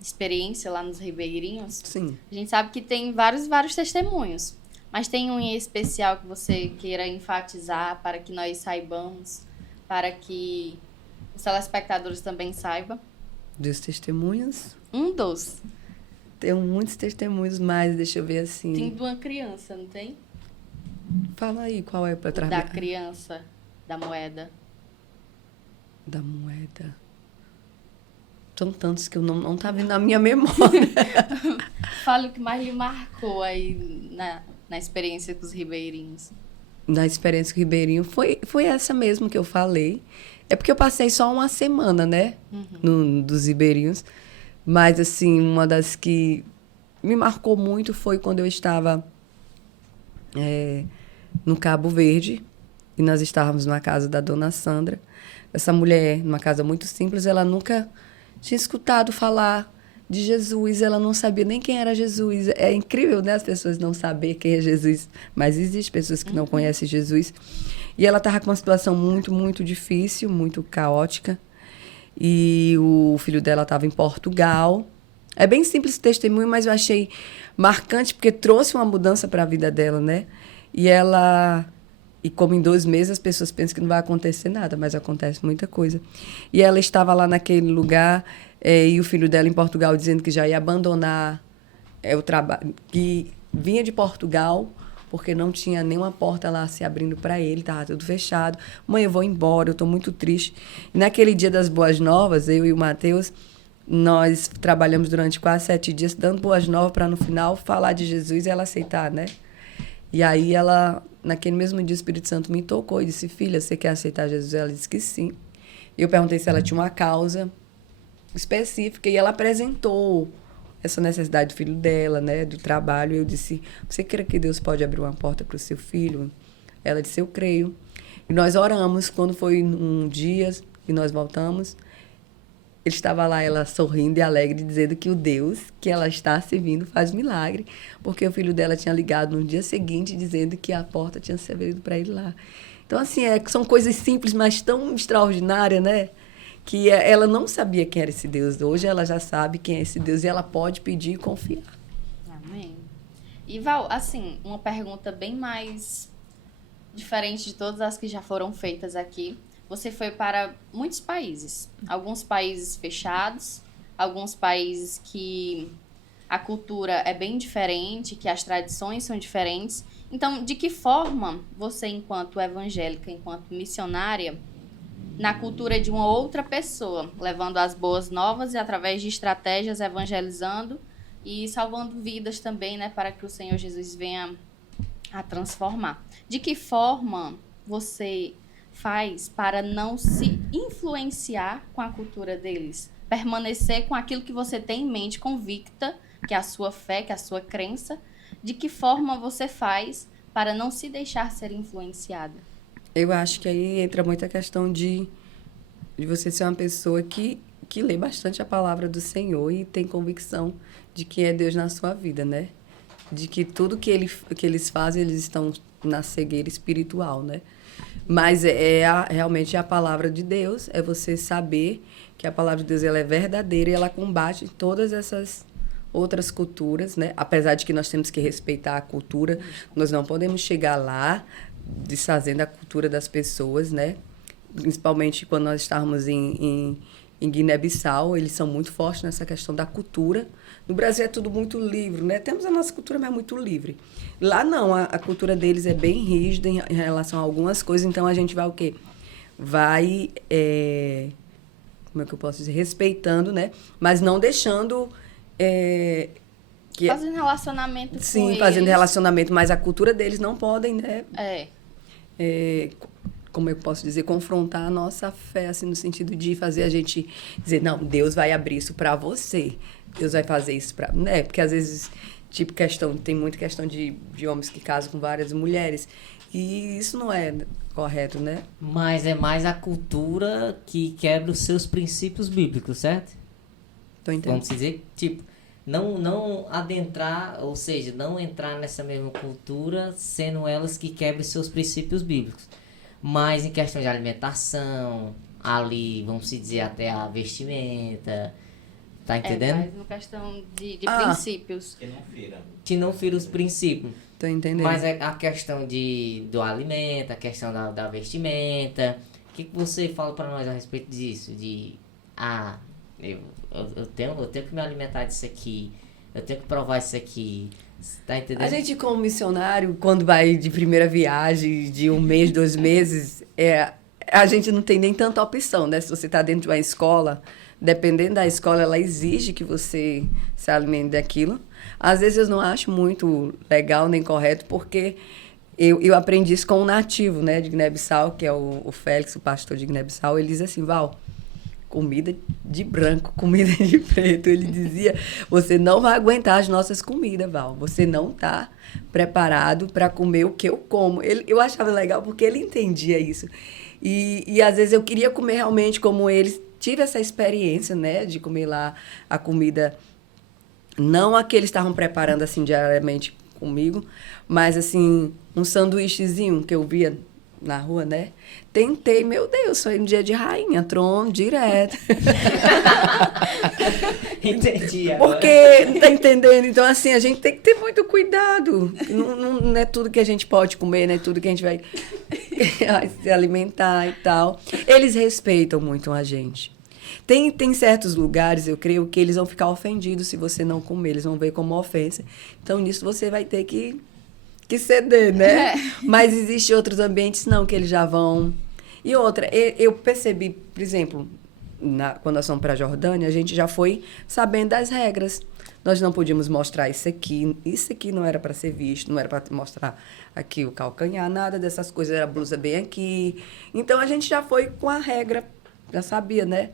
experiência lá nos Ribeirinhos, Sim. a gente sabe que tem vários testemunhos, mas tem um em especial que você queira enfatizar para que nós saibamos, para que os telespectadores também saibam? Dos testemunhos? Um dos. Tenho muitos testemunhos, mas deixa eu ver assim. Tem de uma criança, não tem? Fala aí qual é para Da trabalhar. criança, da moeda. Da moeda. São tantos que eu não tá vindo na minha memória. Fale o que mais lhe marcou aí na experiência com os ribeirinhos. Da experiência com o Ribeirinho, foi essa mesmo que eu falei. É porque eu passei só uma semana, né? Dos Ribeirinhos. Mas, assim, uma das que me marcou muito foi quando eu estava no Cabo Verde. E nós estávamos na casa da dona Sandra. Essa mulher, numa casa muito simples, ela nunca tinha escutado falar de Jesus, ela não sabia nem quem era Jesus. É incrível, né, as pessoas não saberem quem é Jesus, mas existem pessoas que não conhecem Jesus. E ela estava com uma situação muito, muito difícil, muito caótica. E o filho dela estava em Portugal. É bem simples esse testemunho, mas eu achei marcante, porque trouxe uma mudança para a vida dela, né? E como em 2 meses as pessoas pensam que não vai acontecer nada, mas acontece muita coisa. E ela estava lá naquele lugar, e o filho dela em Portugal dizendo que já ia abandonar o trabalho, que vinha de Portugal, porque não tinha nenhuma porta lá se abrindo para ele, estava tudo fechado. Mãe, eu vou embora, eu estou muito triste. E naquele dia das boas novas, eu e o Matheus, nós trabalhamos durante quase 7 dias, dando boas novas para no final falar de Jesus e ela aceitar, né? E aí ela, naquele mesmo dia, o Espírito Santo me tocou e disse, filha, você quer aceitar Jesus? Ela disse que sim. E eu perguntei se ela tinha uma causa específica e ela apresentou essa necessidade do filho dela, né, do trabalho. E eu disse, você crê que Deus pode abrir uma porta para o seu filho? Ela disse, eu creio. E nós oramos, quando foi um dia e nós voltamos, ele estava lá, ela sorrindo e alegre, dizendo que o Deus que ela está servindo faz milagre, porque o filho dela tinha ligado no dia seguinte, dizendo que a porta tinha se abrido para ele lá. Então, assim, são coisas simples, mas tão extraordinárias, né? Que ela não sabia quem era esse Deus. Hoje ela já sabe quem é esse Deus e ela pode pedir e confiar. Amém. E, Val, assim, uma pergunta bem mais diferente de todas as que já foram feitas aqui. Você foi para muitos países, alguns países fechados, alguns países que a cultura é bem diferente, que as tradições são diferentes. Então, de que forma você, enquanto evangélica, enquanto missionária, na cultura de uma outra pessoa, levando as boas novas e através de estratégias evangelizando e salvando vidas também, né, para que o Senhor Jesus venha a transformar. De que forma você faz para não se influenciar com a cultura deles? Permanecer com aquilo que você tem em mente, convicta, que é a sua fé, que é a sua crença. De que forma você faz para não se deixar ser influenciada? Eu acho que aí entra muita questão de você ser uma pessoa que lê bastante a palavra do Senhor e tem convicção de que é Deus na sua vida, né? De que tudo que eles fazem, eles estão na cegueira espiritual, né? Mas realmente é a palavra de Deus, é você saber que a palavra de Deus ela é verdadeira e ela combate todas essas outras culturas, né? Apesar de que nós temos que respeitar a cultura, nós não podemos chegar lá desfazendo a cultura das pessoas, né? Principalmente quando nós estávamos em Guiné-Bissau, eles são muito fortes nessa questão da cultura. No Brasil é tudo muito livre, né? Temos a nossa cultura, mas muito livre. Lá não, a cultura deles é bem rígida em relação a algumas coisas, então a gente vai o quê? Vai, como é que eu posso dizer? Respeitando, né? Mas não deixando... fazendo relacionamento com sim, eles. fazendo relacionamento, mas a cultura deles não podem, né? Como eu posso dizer, confrontar a nossa fé, assim, no sentido de fazer a gente dizer, não, Deus vai abrir isso para você, Deus vai fazer isso para... Né? Porque às vezes, tipo, tem muita questão de homens que casam com várias mulheres, e isso não é correto, né? Mas é mais a cultura que quebra os seus princípios bíblicos, certo? Tô entendendo. Vamos dizer, tipo, não adentrar, ou seja, não entrar nessa mesma cultura, sendo elas que quebram os seus princípios bíblicos. Mas em questão de alimentação, ali, vamos dizer, até a vestimenta, tá entendendo? Mas uma questão de princípios. Que não fira os princípios. Tô entendendo. Mas é a questão do alimento, a questão da vestimenta. O que você fala para nós a respeito disso? Eu tenho que me alimentar disso aqui, eu tenho que provar isso aqui. Tá entendendo? A gente, como missionário, quando vai de primeira viagem, de 1 mês, 2 meses, a gente não tem nem tanta opção, né? Se você está dentro de uma escola, dependendo da escola, ela exige que você se alimente daquilo. Às vezes eu não acho muito legal nem correto, porque eu aprendi isso com um nativo, né, de Guiné-Bissau, que é o Félix, o pastor de Guiné-Bissau. Ele diz assim, Val, comida de branco, comida de preto. Ele dizia, você não vai aguentar as nossas comidas, Val. Você não está preparado para comer o que eu como. Eu achava legal porque ele entendia isso. E às vezes eu queria comer realmente como eles. Tive essa experiência, né, de comer lá a comida, não a que eles estavam preparando assim diariamente comigo, mas assim, um sanduíchezinho que eu via na rua, né? Tentei, meu Deus, foi um dia de rainha, trono direto. Entendi agora. Porque, não tá entendendo? Então, assim, a gente tem que ter muito cuidado. Não é tudo que a gente pode comer, não é tudo que a gente vai se alimentar e tal. Eles respeitam muito a gente. Tem certos lugares, eu creio, que eles vão ficar ofendidos se você não comer. Eles vão ver como ofensa. Então, nisso você vai ter que ceder, né? Mas existem outros ambientes, não, que eles já vão... E outra, eu percebi, por exemplo, quando nós fomos para a Jordânia, a gente já foi sabendo das regras. Nós não podíamos mostrar isso aqui não era para ser visto, não era para mostrar aqui o calcanhar, nada dessas coisas, era a blusa bem aqui. Então, a gente já foi com a regra, já sabia, né?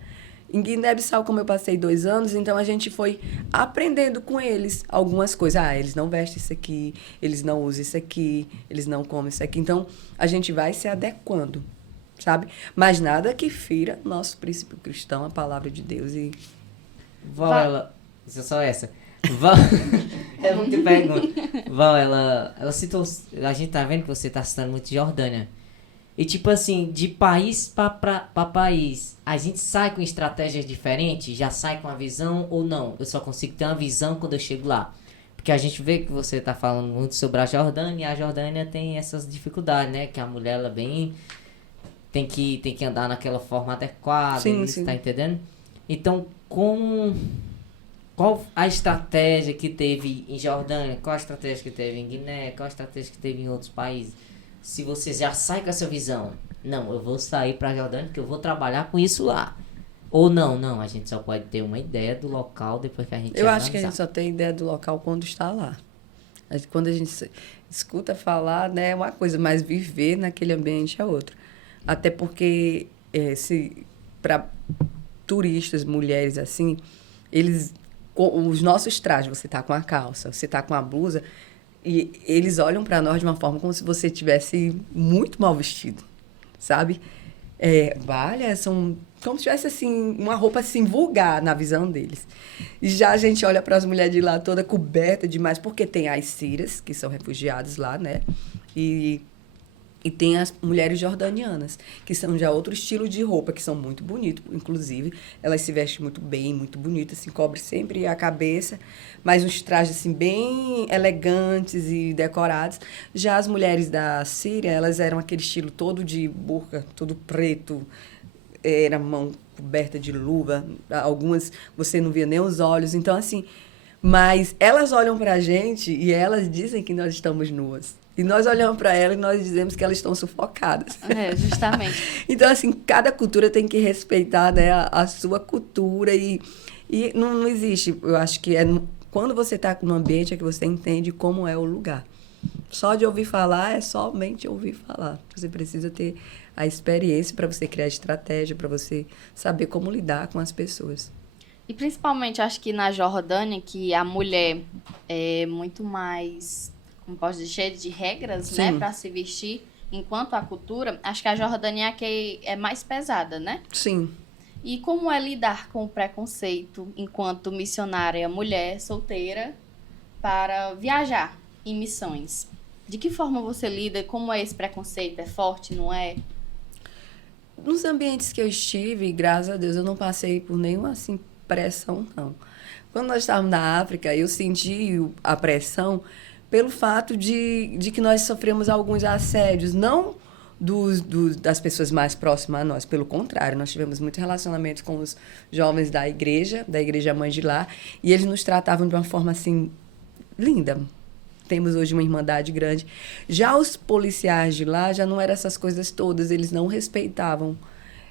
Em Guiné-Bissau, como eu passei 2 anos, então a gente foi aprendendo com eles algumas coisas. Eles não vestem isso aqui, eles não usam isso aqui, eles não comem isso aqui. Então, a gente vai se adequando, sabe? Mas nada que fira nosso princípio cristão, a palavra de Deus. Val, ela... Isso é só essa. Val... É muita pergunta. Val, ela citou... A gente tá vendo que você tá citando muito Jordânia. E, tipo assim, de país para país, a gente sai com estratégias diferentes? Já sai com a visão ou não? Eu só consigo ter uma visão quando eu chego lá. Porque a gente vê que você tá falando muito sobre a Jordânia, e a Jordânia tem essas dificuldades, né? Que a mulher, ela bem... Tem que andar naquela forma adequada, sim, isso, sim. Tá entendendo? Então, qual a estratégia que teve em Jordânia? Qual a estratégia que teve em Guiné? Qual a estratégia que teve em outros países? Se você já sai com essa visão, não, eu vou sair para Jordânia porque eu vou trabalhar com isso lá. Ou não, a gente só pode ter uma ideia do local depois que a gente Eu acho que a gente só tem ideia do local quando está lá. Quando a gente escuta falar, né, é uma coisa, mas viver naquele ambiente é outra. Até porque, para turistas, mulheres assim, os nossos trajes, você tá com a calça, você tá com a blusa, e eles olham para nós de uma forma como se você tivesse muito mal vestido, sabe? São como se tivesse assim, uma roupa assim, vulgar na visão deles. E já a gente olha para as mulheres de lá toda coberta demais, porque tem as sírias, que são refugiadas lá, né? E tem as mulheres jordanianas, que são já outro estilo de roupa, que são muito bonitos, inclusive. Elas se vestem muito bem, muito bonitas, assim, cobre sempre a cabeça, mas uns trajes assim, bem elegantes e decorados. Já as mulheres da Síria, elas eram aquele estilo todo de burca, todo preto, era mão coberta de luva, algumas você não via nem os olhos. Então, assim, mas elas olham pra gente e elas dizem que nós estamos nuas. E nós olhamos para elas e nós dizemos que elas estão sufocadas. Justamente. Então, assim, cada cultura tem que respeitar, né, a sua cultura e não existe. Eu acho que quando você está no ambiente é que você entende como é o lugar. Só de ouvir falar é somente ouvir falar. Você precisa ter a experiência para você criar estratégia, para você saber como lidar com as pessoas. E principalmente, acho que na Jordânia, que a mulher é muito mais, como posso dizer, cheia de regras, né, para se vestir, enquanto a cultura, acho que a Jordânia é a que é mais pesada, né? Sim. E como é lidar com o preconceito enquanto missionária mulher solteira para viajar em missões? De que forma você lida? Como é esse preconceito? É forte, não é? Nos ambientes que eu estive, graças a Deus, eu não passei por nenhuma assim, pressão, não. Quando nós estávamos na África, eu senti a pressão pelo fato de que nós sofremos alguns assédios, não das pessoas mais próximas a nós, pelo contrário, nós tivemos muito relacionamento com os jovens da igreja mãe de lá, e eles nos tratavam de uma forma, assim, linda. Temos hoje uma irmandade grande. Já os policiais de lá, já não eram essas coisas todas, eles não respeitavam.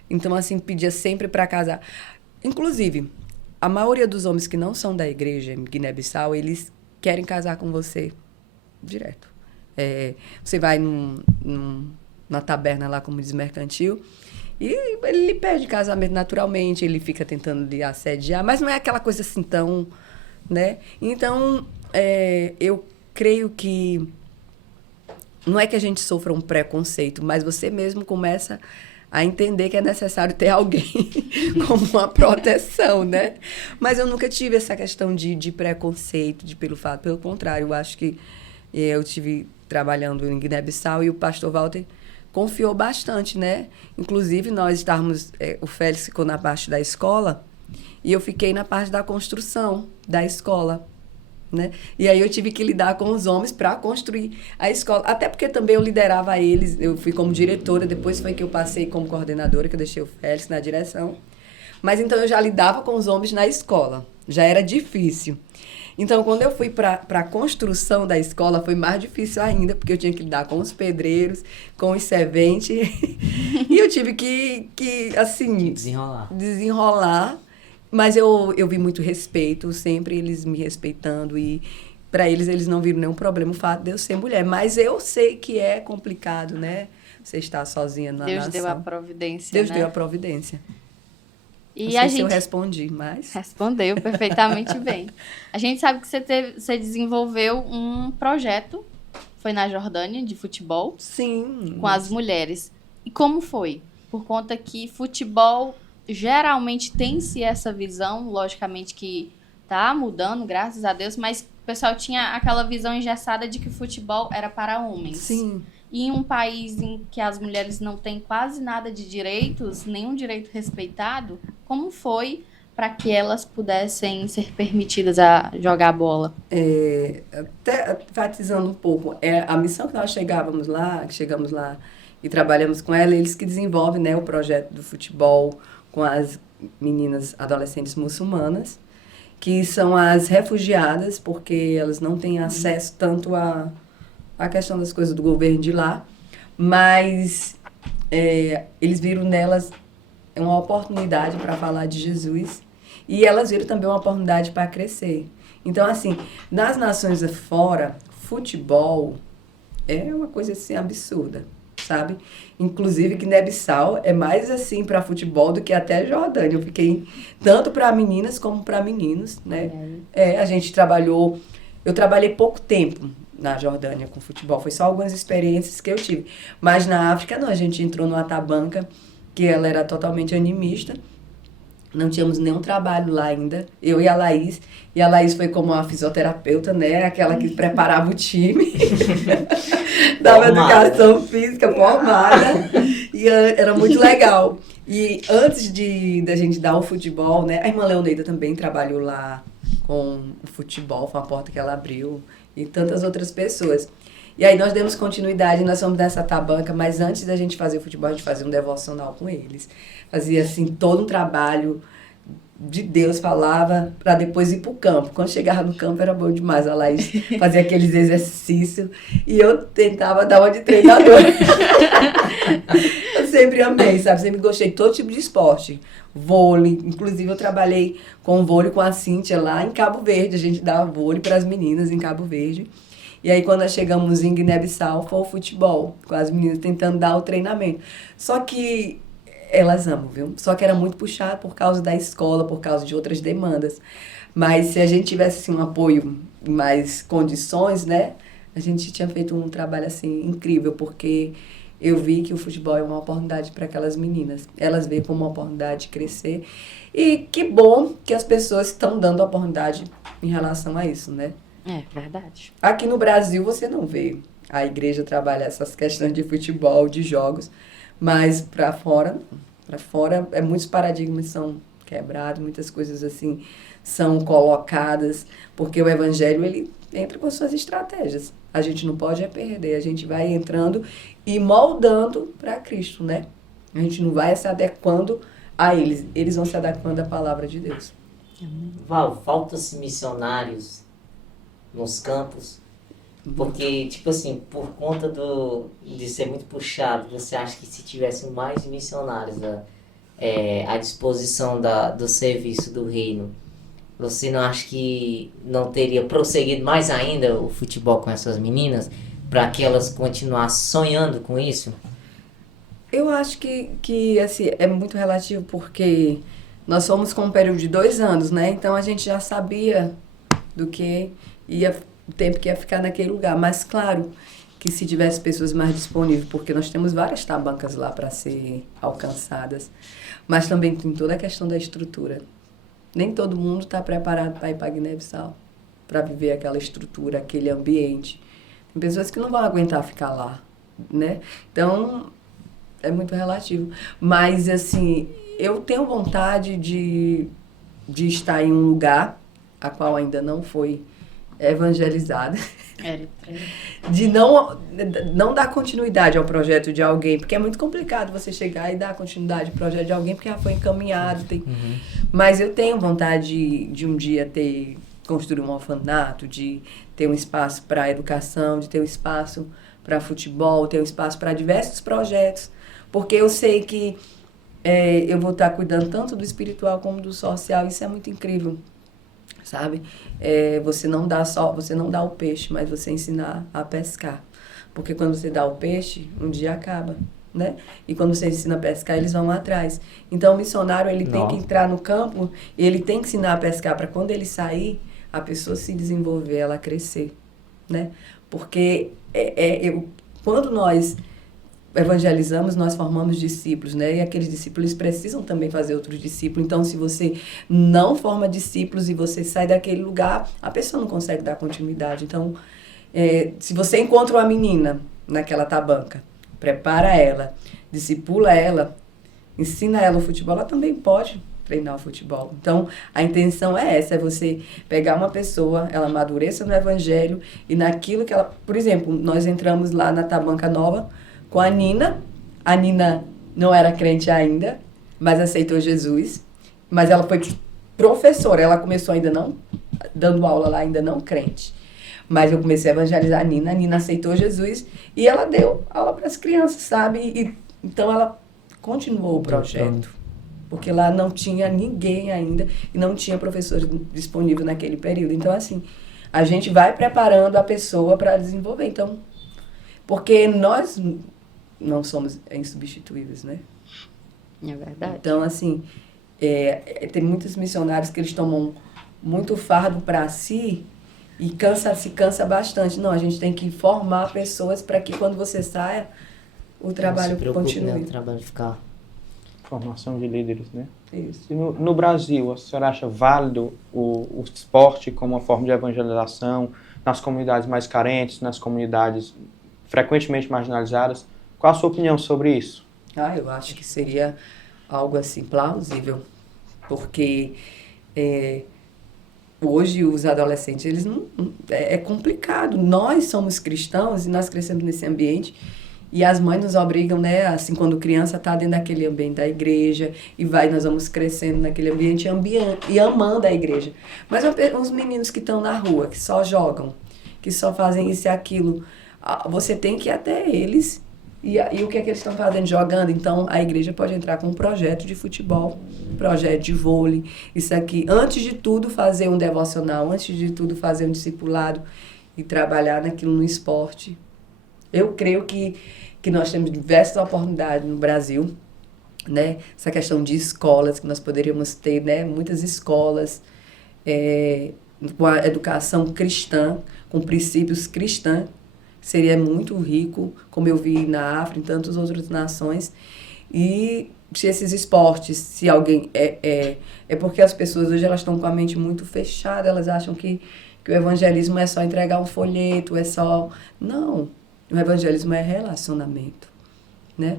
Então, assim, pedia sempre para casar. Inclusive, a maioria dos homens que não são da igreja em Guiné-Bissau, eles querem casar com você direto. Você vai numa taberna lá, como diz mercantil, e ele lhe pede casamento naturalmente, ele fica tentando lhe assediar, mas não é aquela coisa assim tão, né? Então, eu creio que não é que a gente sofra um preconceito, mas você mesmo começa a entender que é necessário ter alguém como uma proteção, né? Mas eu nunca tive essa questão de preconceito, pelo contrário, eu acho que eu tive trabalhando em Guiné-Bissau e o pastor Walter confiou bastante, né? Inclusive, nós estávamos... o Félix ficou na parte da escola e eu fiquei na parte da construção da escola, né? E aí eu tive que lidar com os homens para construir a escola. Até porque também eu liderava eles, eu fui como diretora, depois foi que eu passei como coordenadora, que eu deixei o Félix na direção. Mas então eu já lidava com os homens na escola, já era difícil. Então, quando eu fui para a construção da escola, foi mais difícil ainda, porque eu tinha que lidar com os pedreiros, com os serventes. E eu tive que assim... Desenrolar. Mas eu vi muito respeito, sempre eles me respeitando. E para eles não viram nenhum problema o fato de eu ser mulher. Mas eu sei que é complicado, né? Você estar sozinha na nação. Deus deu a providência, Deus né? deu a providência. E não sei se eu respondi, mas... Respondeu perfeitamente bem. A gente sabe que você desenvolveu um projeto, foi na Jordânia, de futebol. Sim. Com as mulheres. E como foi? Por conta que futebol geralmente tem-se essa visão, logicamente que tá mudando, graças a Deus, mas o pessoal tinha aquela visão engessada de que futebol era para homens. Sim. E em um país em que as mulheres não têm quase nada de direitos, nenhum direito respeitado, como foi para que elas pudessem ser permitidas a jogar bola? Até enfatizando um pouco, a missão que nós chegamos lá e trabalhamos com ela, eles que desenvolvem, né, o projeto do futebol com as meninas adolescentes muçulmanas, que são as refugiadas, porque elas não têm acesso tanto a questão das coisas do governo de lá, mas eles viram nelas uma oportunidade para falar de Jesus e elas viram também uma oportunidade para crescer. Então, assim, nas nações fora, futebol é uma coisa assim absurda, sabe? Inclusive, Guiné-Bissau é mais assim para futebol do que até Jordânia. Eu fiquei tanto para meninas como para meninos, né? A gente eu trabalhei pouco tempo na Jordânia com futebol, foi só algumas experiências que eu tive. Mas na África, não, a gente entrou no Atabanca, que ela era totalmente animista, Não tínhamos nenhum trabalho lá ainda, eu e a Laís. E a Laís foi como uma fisioterapeuta, né? Aquela que preparava o time. Dava educação física formada. E era muito legal. E antes da gente dar o futebol, né? A irmã Leoneida também trabalhou lá com o futebol, foi uma porta que ela abriu. E tantas outras pessoas. E aí nós demos continuidade, nós fomos dessa tabanca, mas antes da gente fazer o futebol, a gente fazia um devocional com eles. Fazia, assim, todo um trabalho de Deus, falava, para depois ir pro campo. Quando chegava no campo era bom demais, a Laís fazia aqueles exercícios e eu tentava dar uma de treinadora. Eu sempre amei, sabe? Sempre gostei de todo tipo de esporte. Vôlei, inclusive eu trabalhei com vôlei com a Cíntia lá em Cabo Verde, a gente dava vôlei para as meninas em Cabo Verde. E aí, quando nós chegamos em Guiné-Bissau, foi o futebol, com as meninas tentando dar o treinamento. Só que elas amam, viu? Só que era muito puxado por causa da escola, por causa de outras demandas. Mas se a gente tivesse, assim, um apoio, mais condições, né? A gente tinha feito um trabalho, assim, incrível, porque eu vi que o futebol é uma oportunidade para aquelas meninas. Elas veem como uma oportunidade de crescer. E que bom que as pessoas estão dando oportunidade em relação a isso, né? É verdade. Aqui no Brasil você não vê a igreja trabalhar essas questões de futebol, de jogos, mas para fora é muitos paradigmas são quebrados, muitas coisas assim são colocadas, porque o evangelho ele entra com suas estratégias. A gente não pode perder, a gente vai entrando e moldando para Cristo, né? A gente não vai se adequando a eles vão se adequando à palavra de Deus. Val, falta-se missionários nos campos, porque, tipo assim, por conta de ser muito puxado, você acha que se tivesse mais missionários à disposição do serviço do reino, você não acha que não teria prosseguido mais ainda o futebol com essas meninas, para que elas continuassem sonhando com isso? Eu acho que assim, é muito relativo, porque nós fomos com um período de 2 anos, né? Então a gente já sabia do que o tempo que ia ficar naquele lugar. Mas claro que se tivesse pessoas mais disponíveis, porque nós temos várias tabancas lá para ser alcançadas, mas também tem toda a questão da estrutura. Nem todo mundo está preparado para ir para Guiné-Bissau, para viver aquela estrutura, aquele ambiente. Tem pessoas que não vão aguentar ficar lá, né? Então, é muito relativo. Mas, assim, eu tenho vontade de estar em um lugar a qual ainda não foi evangelizada, de não dar continuidade ao projeto de alguém, porque é muito complicado você chegar e dar continuidade ao projeto de alguém, porque já foi encaminhado. Mas eu tenho vontade de um dia construir um orfanato, de ter um espaço para educação, de ter um espaço para futebol, ter um espaço para diversos projetos, porque eu sei que eu vou estar cuidando tanto do espiritual como do social, isso é muito incrível. Sabe? Você não dá o peixe, mas você ensinar a pescar. Porque quando você dá o peixe, um dia acaba, né? E quando você ensina a pescar, eles vão atrás. Então, o missionário, ele tem que entrar no campo e ele tem que ensinar a pescar para quando ele sair, a pessoa se desenvolver, ela crescer, né? Porque quando nós evangelizamos, nós formamos discípulos, né? E aqueles discípulos precisam também fazer outros discípulos. Então, se você não forma discípulos e você sai daquele lugar, a pessoa não consegue dar continuidade. Então, se você encontra uma menina naquela tabanca, prepara ela, discipula ela, ensina ela o futebol, ela também pode treinar o futebol. Então, a intenção é essa, é você pegar uma pessoa, ela amadureça no evangelho e naquilo que ela... Por exemplo, nós entramos lá na tabanca nova com a Nina. A Nina não era crente ainda, mas aceitou Jesus. Mas ela foi professora, ela começou ainda não, dando aula lá, ainda não crente. Mas eu comecei a evangelizar a Nina aceitou Jesus e ela deu aula para as crianças, sabe? Então ela continuou o projeto, porque lá não tinha ninguém ainda e não tinha professor disponível naquele período. Então, assim, a gente vai preparando a pessoa para desenvolver. Então, porque nós não somos insubstituíveis, né? É verdade. Então, assim, tem muitos missionários que eles tomam muito fardo para si e se cansa bastante. Não, a gente tem que formar pessoas para que quando você saia, o trabalho continue. Né? O trabalho ficar Formação de líderes, né? Isso. E no Brasil, a senhora acha válido o esporte como uma forma de evangelização nas comunidades mais carentes, nas comunidades frequentemente marginalizadas? Qual a sua opinião sobre isso? Eu acho que seria algo assim plausível, porque hoje os adolescentes, eles não, é complicado. Nós somos cristãos e nós crescemos nesse ambiente e as mães nos obrigam, né, assim, quando criança está dentro daquele ambiente da igreja nós vamos crescendo naquele ambiente e amando a igreja. Mas os meninos que estão na rua, que só jogam, que só fazem isso e aquilo, você tem que ir até eles. E o que é que eles estão fazendo? Jogando. Então, a igreja pode entrar com um projeto de futebol, projeto de vôlei. Isso aqui, antes de tudo, fazer um devocional, antes de tudo, fazer um discipulado e trabalhar naquilo no esporte. Eu creio que nós temos diversas oportunidades no Brasil, né? Essa questão de escolas, que nós poderíamos ter, né? Muitas escolas com a educação cristã, com princípios cristãos. Seria muito rico, como eu vi na África e em tantas outras nações. E se esses esportes, se alguém... É porque as pessoas hoje elas estão com a mente muito fechada, elas acham que o evangelismo é só entregar um folheto, é só... Não, o evangelismo é relacionamento, né?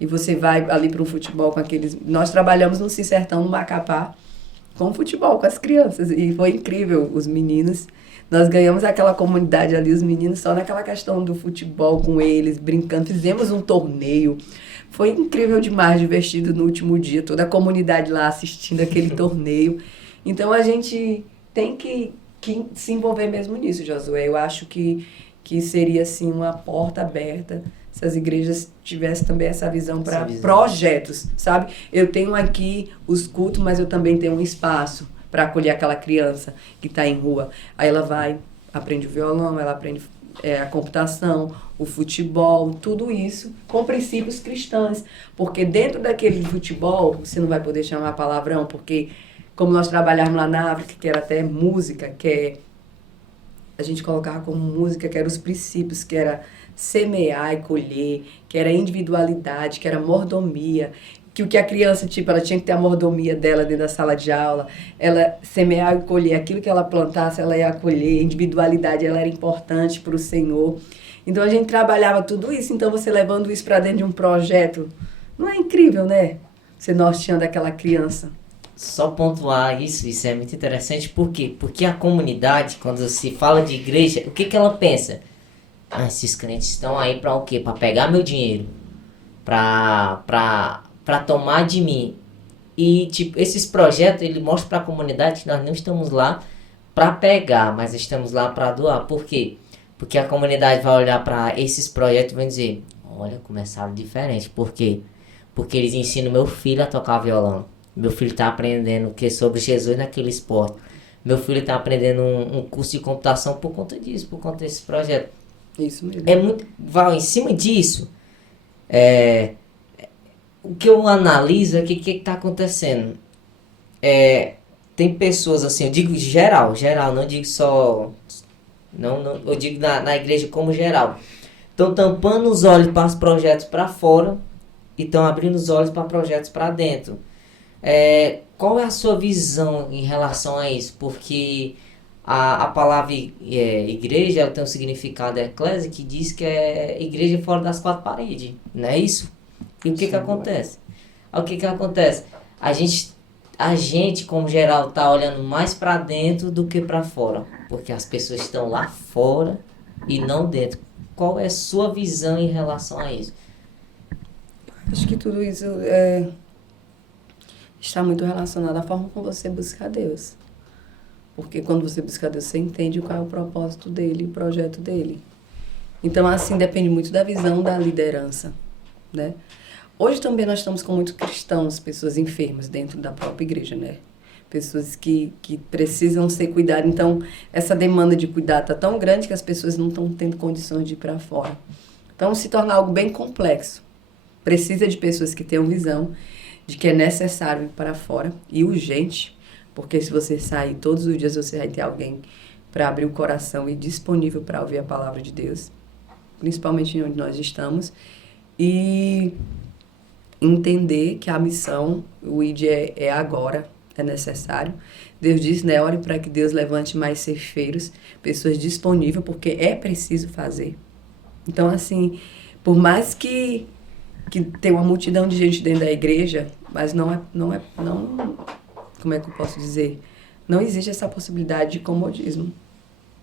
E você vai ali para um futebol com aqueles... Nós trabalhamos no Cicertão, no Macapá, com futebol, com as crianças, e foi incrível, os meninos... Nós ganhamos aquela comunidade ali, os meninos, só naquela questão do futebol com eles, brincando. Fizemos um torneio. Foi incrível demais, divertido no último dia. Toda a comunidade lá assistindo aquele torneio. Então, a gente tem que se envolver mesmo nisso, Josué. Eu acho que seria, assim, uma porta aberta se as igrejas tivessem também essa visão para projetos, sabe? Eu tenho aqui os cultos, mas eu também tenho um espaço para acolher aquela criança que está em rua. Aí ela vai, aprende o violão, ela aprende a computação, o futebol, tudo isso com princípios cristãos. Porque dentro daquele futebol, você não vai poder chamar palavrão, porque como nós trabalhávamos lá na África, que era até música, a gente colocava como música, que eram os princípios, que era semear e colher, que era individualidade, que era mordomia, que o que a criança, ela tinha que ter a mordomia dela dentro da sala de aula, ela semear e colher, aquilo que ela plantasse, ela ia colher, individualidade, ela era importante para o Senhor. Então, a gente trabalhava tudo isso, então você levando isso para dentro de um projeto, não é incrível, né? Você norteando aquela criança. Só pontuar isso é muito interessante, por quê? Porque a comunidade, quando se fala de igreja, o que ela pensa? Esses crentes estão aí para o quê? Para pegar meu dinheiro, para tomar de mim. E tipo, esses projetos, ele mostra para a comunidade que nós não estamos lá para pegar, mas estamos lá para doar. Por quê? Porque a comunidade vai olhar para esses projetos e vai dizer, olha, começaram diferente. Por quê? Porque eles ensinam meu filho a tocar violão. Meu filho está aprendendo o que sobre Jesus naquele esporte. Meu filho está aprendendo um curso de computação por conta disso, por conta desse projeto. Isso mesmo. É muito, Val, em cima disso, o que eu analiso é que está acontecendo. Tem pessoas assim, eu digo geral, não digo só... Não, eu digo na igreja como geral. Estão tampando os olhos para os projetos para fora e estão abrindo os olhos para projetos para dentro. Qual é a sua visão em relação a isso? Porque a palavra igreja, ela tem um significado eclésia que diz que é igreja fora das quatro paredes, não é isso? E o que acontece? O que acontece? A gente, como geral, tá olhando mais para dentro do que para fora, porque as pessoas estão lá fora e não dentro. Qual é a sua visão em relação a isso? Acho que tudo isso está muito relacionado à forma como você busca a Deus. Porque quando você busca a Deus, você entende qual é o propósito dele, o projeto dele. Então, assim, depende muito da visão da liderança, né? Hoje também nós estamos com muitos cristãos, pessoas enfermas dentro da própria igreja, né? Pessoas que precisam ser cuidadas. Então, essa demanda de cuidado está tão grande que as pessoas não estão tendo condições de ir para fora. Então, se torna algo bem complexo. Precisa de pessoas que tenham visão de que é necessário ir para fora e urgente, porque se você sair todos os dias, você vai ter alguém para abrir o coração e disponível para ouvir a palavra de Deus, principalmente onde nós estamos. E entender que a missão, o ID é agora, é necessário. Deus diz, né, ore para que Deus levante mais ceifeiros, pessoas disponíveis, porque é preciso fazer. Então, assim, por mais que tem uma multidão de gente dentro da igreja, mas não, como é que eu posso dizer? Não existe essa possibilidade de comodismo,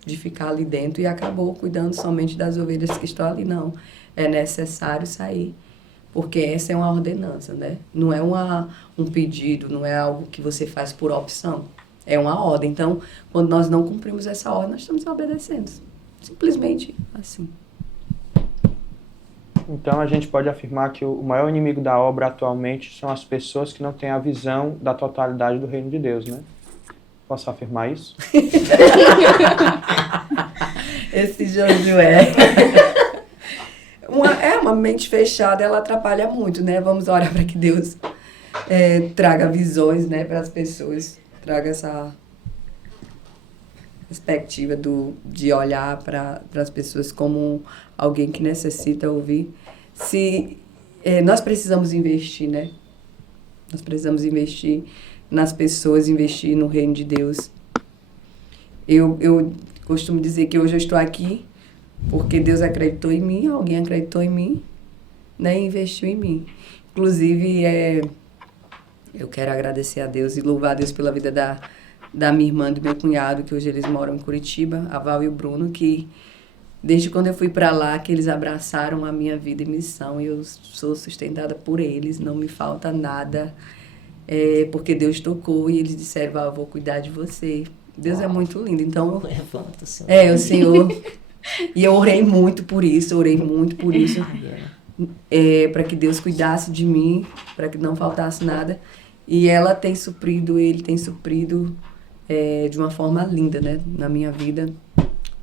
de ficar ali dentro e acabou cuidando somente das ovelhas que estão ali, não. É necessário sair, porque essa é uma ordenança, né? Não é um pedido, não é algo que você faz por opção, é uma ordem. Então, quando nós não cumprimos essa ordem, nós estamos obedecendo. Simplesmente assim. Então a gente pode afirmar que o maior inimigo da obra atualmente são as pessoas que não têm a visão da totalidade do reino de Deus, né? Posso afirmar isso? Esse Josué. Uma mente fechada, ela atrapalha muito, né? Vamos orar para que Deus traga visões, né, para as pessoas. Traga essa perspectiva de olhar para as pessoas como alguém que necessita ouvir. Nós precisamos investir, né? Nós precisamos investir nas pessoas, investir no reino de Deus. Eu costumo dizer que hoje eu estou aqui porque Deus acreditou em mim, alguém acreditou em mim, né, e investiu em mim. Inclusive, eu quero agradecer a Deus e louvar a Deus pela vida da minha irmã e do meu cunhado, que hoje eles moram em Curitiba, a Val e o Bruno, que desde quando eu fui para lá, que eles abraçaram a minha vida e missão, e eu sou sustentada por eles, não me falta nada, porque Deus tocou e eles disseram, Val, eu vou cuidar de você. Deus é muito lindo, então... Levanta, Senhor. O Senhor... E eu orei muito por isso, para que Deus cuidasse de mim, para que não faltasse nada. E ela tem suprido, ele tem suprido de uma forma linda, né, na minha vida.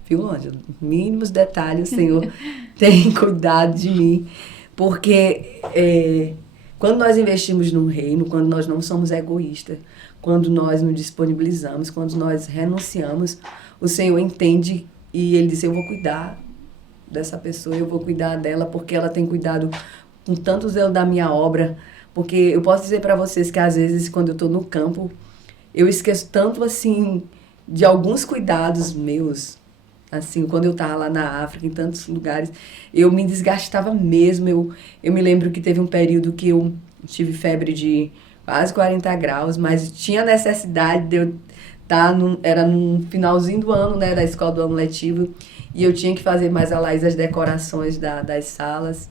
Viu, Ângela? Mínimos detalhes, o Senhor tem cuidado de mim. Porque quando nós investimos no reino, quando nós não somos egoístas, quando nós nos disponibilizamos, quando nós renunciamos, o Senhor entende e Ele diz, eu vou cuidar dessa pessoa, eu vou cuidar dela, porque ela tem cuidado com tanto zelo da minha obra. Porque eu posso dizer para vocês que às vezes, quando eu estou no campo, eu esqueço tanto, assim, de alguns cuidados meus. Assim, quando eu estava lá na África, em tantos lugares, eu me desgastava mesmo. Eu me lembro que teve um período que eu tive febre de quase 40 graus, mas tinha necessidade de eu estar, era no finalzinho do ano, né, da escola do ano letivo, e eu tinha que fazer mais a Laís as decorações das salas,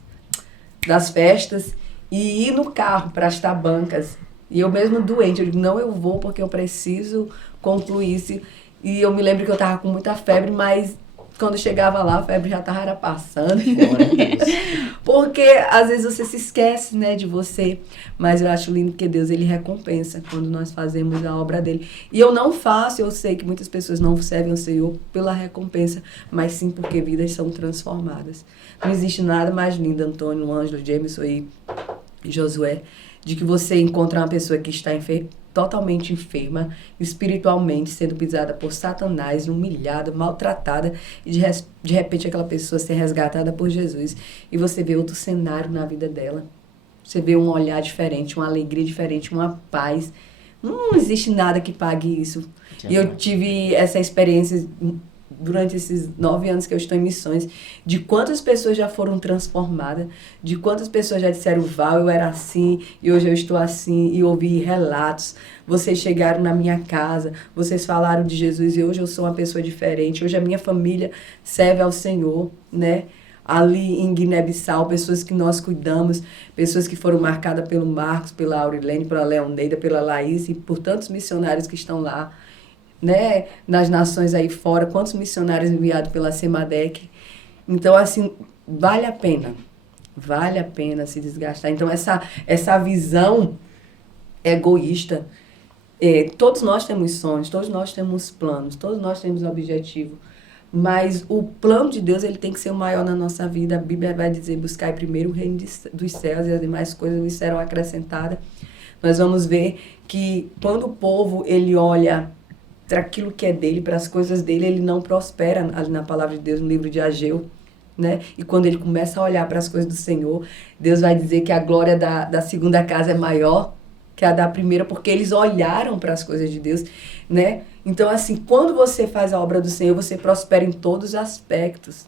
das festas, e ir no carro para as tabancas. E eu mesmo doente, eu digo, não, eu vou porque eu preciso concluir isso. E eu me lembro que eu estava com muita febre, mas quando chegava lá, a febre já estava passando. Porque às vezes você se esquece, né, de você. Mas eu acho lindo que Deus, Ele recompensa quando nós fazemos a obra dEle. E eu não faço, eu sei que muitas pessoas não servem ao Senhor pela recompensa, mas sim porque vidas são transformadas. Não existe nada mais lindo, Antônio, Ângelo, Jameson e Josué, de que você encontra uma pessoa que está totalmente enferma, espiritualmente, sendo pisada por Satanás, humilhada, maltratada, e de repente aquela pessoa ser resgatada por Jesus. E você vê outro cenário na vida dela. Você vê um olhar diferente, uma alegria diferente, uma paz. Não existe nada que pague isso. E eu tive essa experiência durante esses 9 anos que eu estou em missões, de quantas pessoas já foram transformadas, de quantas pessoas já disseram, Val, eu era assim, e hoje eu estou assim, e ouvi relatos. Vocês chegaram na minha casa, vocês falaram de Jesus, e hoje eu sou uma pessoa diferente, hoje a minha família serve ao Senhor, né? Ali em Guiné-Bissau, pessoas que nós cuidamos, pessoas que foram marcadas pelo Marcos, pela Aurilene, pela Leoneida, pela Laís, e por tantos missionários que estão lá, né, nas nações aí fora, quantos missionários enviados pela CEMADEC. Então, assim, vale a pena se desgastar. Então, essa visão egoísta, todos nós temos sonhos, todos nós temos planos, todos nós temos objetivo, mas o plano de Deus, ele tem que ser o maior na nossa vida. A Bíblia vai dizer, buscai primeiro o reino dos céus e as demais coisas lhes serão acrescentadas. Nós vamos ver que quando o povo, ele olha para aquilo que é dele, para as coisas dele, ele não prospera. Ali na palavra de Deus, no livro de Ageu, né? E quando ele começa a olhar para as coisas do Senhor, Deus vai dizer que a glória da segunda casa é maior que a da primeira, porque eles olharam para as coisas de Deus, né? Então, assim, quando você faz a obra do Senhor, você prospera em todos os aspectos,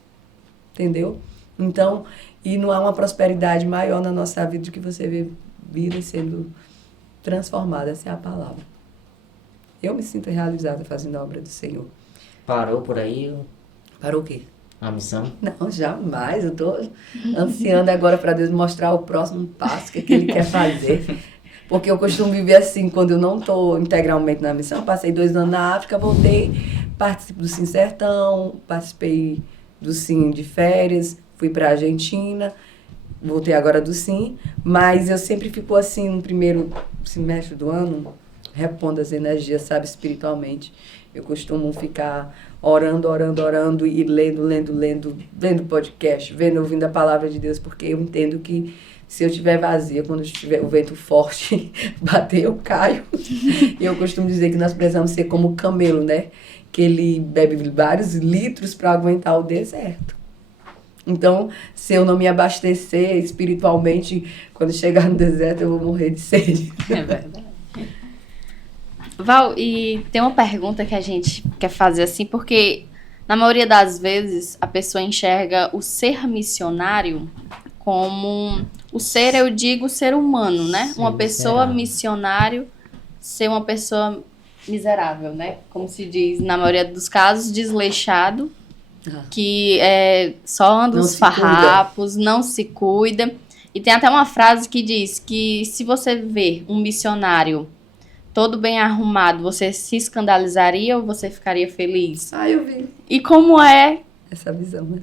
entendeu? Então, e não há uma prosperidade maior na nossa vida do que você ver vida sendo transformada, essa é a palavra. Eu me sinto realizada fazendo a obra do Senhor. Parou por aí Parou o quê? a missão? Não, jamais. Eu estou ansiando agora para Deus mostrar o próximo passo, que Ele quer fazer. Porque eu costumo viver assim, quando eu não estou integralmente na missão. Passei 2 anos na África, voltei, participo do Sim Sertão, participei do Sim de férias, fui para a Argentina, voltei agora do Sim. Mas eu sempre fico assim, no primeiro semestre do ano, repondo as energias, sabe, espiritualmente. Eu costumo ficar orando e vendo podcast, ouvindo a palavra de Deus, porque eu entendo que se eu estiver vazia, quando estiver o vento forte bater, eu caio. E eu costumo dizer que nós precisamos ser como o camelo, né? Que ele bebe vários litros para aguentar o deserto. Então, se eu não me abastecer espiritualmente, quando chegar no deserto, eu vou morrer de sede. É verdade. Val, e tem uma pergunta que a gente quer fazer assim, porque na maioria das vezes a pessoa enxerga o ser missionário como o ser, eu digo, ser humano, né? Sim, uma pessoa miserável. missionário ser uma pessoa miserável, né? Como se diz, na maioria dos casos, desleixado, que só anda Não os se cuida. farrapos, não se cuida. E tem até uma frase que diz que se você vê um missionário todo bem arrumado, você se escandalizaria ou você ficaria feliz? Ah, eu vi E como é... essa visão, né?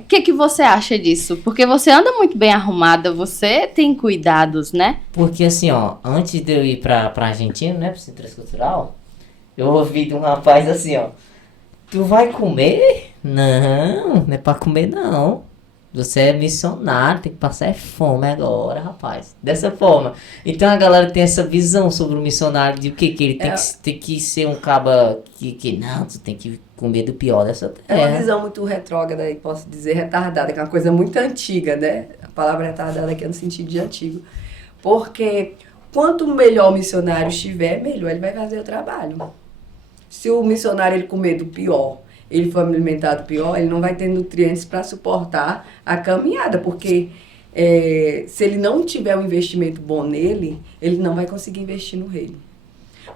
O que você acha disso? Porque você anda muito bem arrumada, você tem cuidados, né? Porque assim, ó, antes de eu ir pra Argentina, né, pro Centro Transcultural, eu ouvi de um rapaz assim, ó, tu vai comer? Não é pra comer não. Você é missionário, tem que passar fome agora, rapaz. Dessa forma. Então a galera tem essa visão sobre o missionário de o que ele tem que ser um caba que não, tu tem que comer do pior dessa terra. É uma visão muito retrógrada e posso dizer retardada, que é uma coisa muito antiga, né? A palavra retardada aqui é no sentido de antigo. Porque quanto melhor o missionário estiver, melhor ele vai fazer o trabalho. Se o missionário ele comer do pior, ele for alimentado pior, ele não vai ter nutrientes para suportar a caminhada, porque se ele não tiver um investimento bom nele, ele não vai conseguir investir no reino.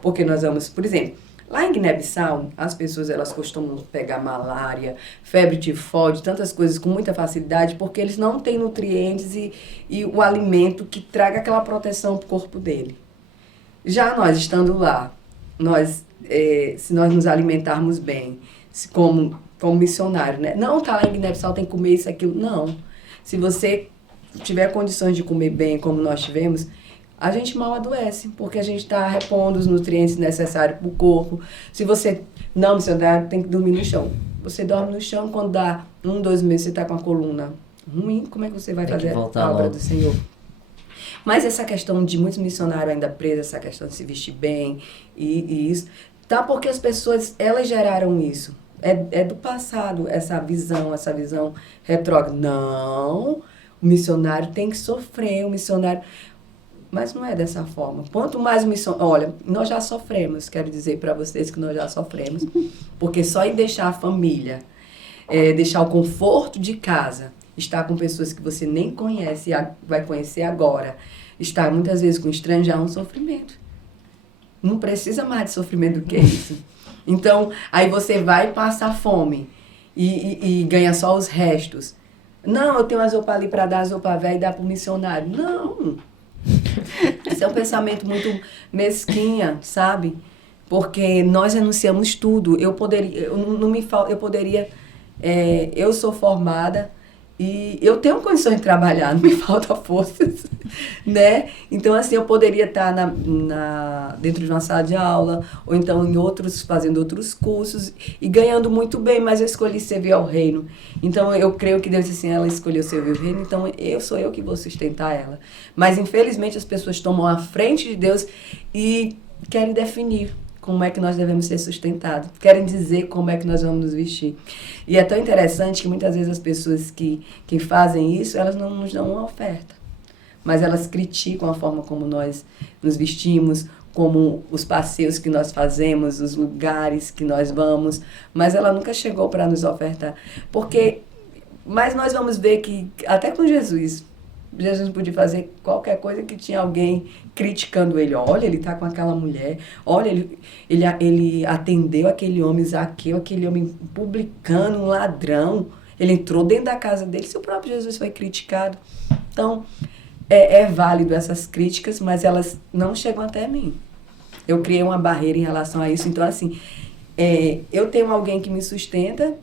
Porque nós vamos, por exemplo, lá em Guiné-Bissau, as pessoas elas costumam pegar malária, febre tifoide, tantas coisas com muita facilidade, porque eles não têm nutrientes e o alimento que traga aquela proteção para o corpo dele. Já nós, estando lá, se nós nos alimentarmos bem, como missionário, né? Não tá lá em Guiné-Bissau, tem que comer isso, aquilo. Não. Se você tiver condições de comer bem, como nós tivemos, a gente mal adoece, porque a gente está repondo os nutrientes necessários para o corpo. Se você não missionário, tem que dormir no chão. Você dorme no chão, quando dá 1, 2 meses, você está com a coluna ruim, como é que você vai fazer a obra do Senhor? Mas essa questão de muitos missionários ainda presos, essa questão de se vestir bem e isso, tá porque as pessoas, elas geraram isso. É do passado essa visão retrógrada. Não, o missionário tem que sofrer, o missionário... Mas não é dessa forma. Quanto mais o missionário... Olha, nós já sofremos, quero dizer para vocês que nós já sofremos, porque só em deixar a família, deixar o conforto de casa, estar com pessoas que você nem conhece e vai conhecer agora, estar muitas vezes com estranhos já é um sofrimento. Não precisa mais de sofrimento do que isso. Então, aí você vai passar fome e ganha só os restos. Não, eu tenho as roupas ali para dar as roupas velhas e dar para o missionário. Não. Esse é um pensamento muito mesquinha, sabe? Porque nós renunciamos tudo. Eu sou formada e eu tenho condições de trabalhar, não me falta forças, né? Então, assim, eu poderia estar dentro de uma sala de aula, ou então fazendo outros cursos, e ganhando muito bem, mas eu escolhi servir ao reino. Então, eu creio que Deus disse assim, ela escolheu servir ao reino, então sou eu que vou sustentar ela. Mas, infelizmente, as pessoas tomam a frente de Deus e querem definir como é que nós devemos ser sustentados, querem dizer como é que nós vamos nos vestir. E é tão interessante que muitas vezes as pessoas que fazem isso, elas não nos dão uma oferta, mas elas criticam a forma como nós nos vestimos, como os passeios que nós fazemos, os lugares que nós vamos, mas ela nunca chegou para nos ofertar. Mas nós vamos ver que até com Jesus podia fazer qualquer coisa que tinha alguém criticando ele. Olha, ele está com aquela mulher. Olha, ele atendeu aquele homem Zaqueu, aquele homem publicano, um ladrão. Ele entrou dentro da casa dele. Se o próprio Jesus foi criticado. Então, é válido essas críticas, mas elas não chegam até mim. Eu criei uma barreira em relação a isso. Então, assim, eu tenho alguém que me sustenta.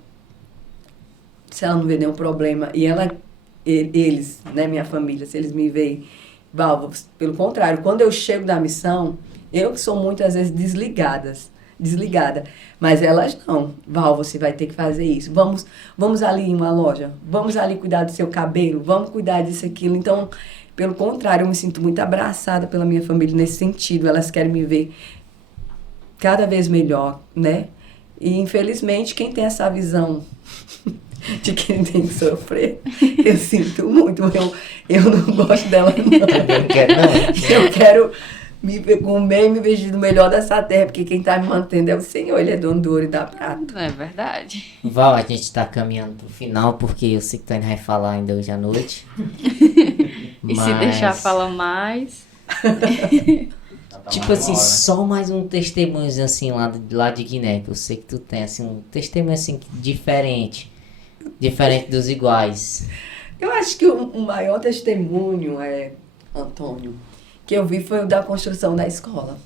Se ela não vê nenhum problema, e eles, né, minha família, se eles me veem, Val, pelo contrário, quando eu chego da missão, eu que sou muitas vezes desligada, mas elas não. Val, você vai ter que fazer isso. Vamos ali em uma loja, vamos ali cuidar do seu cabelo, vamos cuidar disso, aquilo. Então, pelo contrário, eu me sinto muito abraçada pela minha família nesse sentido. Elas querem me ver cada vez melhor, né? E, infelizmente, quem tem essa visão de quem tem que sofrer, eu sinto muito. Eu não gosto dela, não. Eu quero comer e me vestir do melhor dessa terra, porque quem tá me mantendo é o Senhor. Ele é dono do ouro e da prata. É verdade. Val, a gente tá caminhando pro final, porque eu sei que tu ainda vai falar ainda hoje à noite. E se deixar falar mais... Tipo assim, só mais um testemunho assim lá de Guiné, que eu sei que tu tem, assim, um testemunho assim diferente dos iguais. Eu acho que o maior testemunho, Antônio, que eu vi foi o da construção da escola.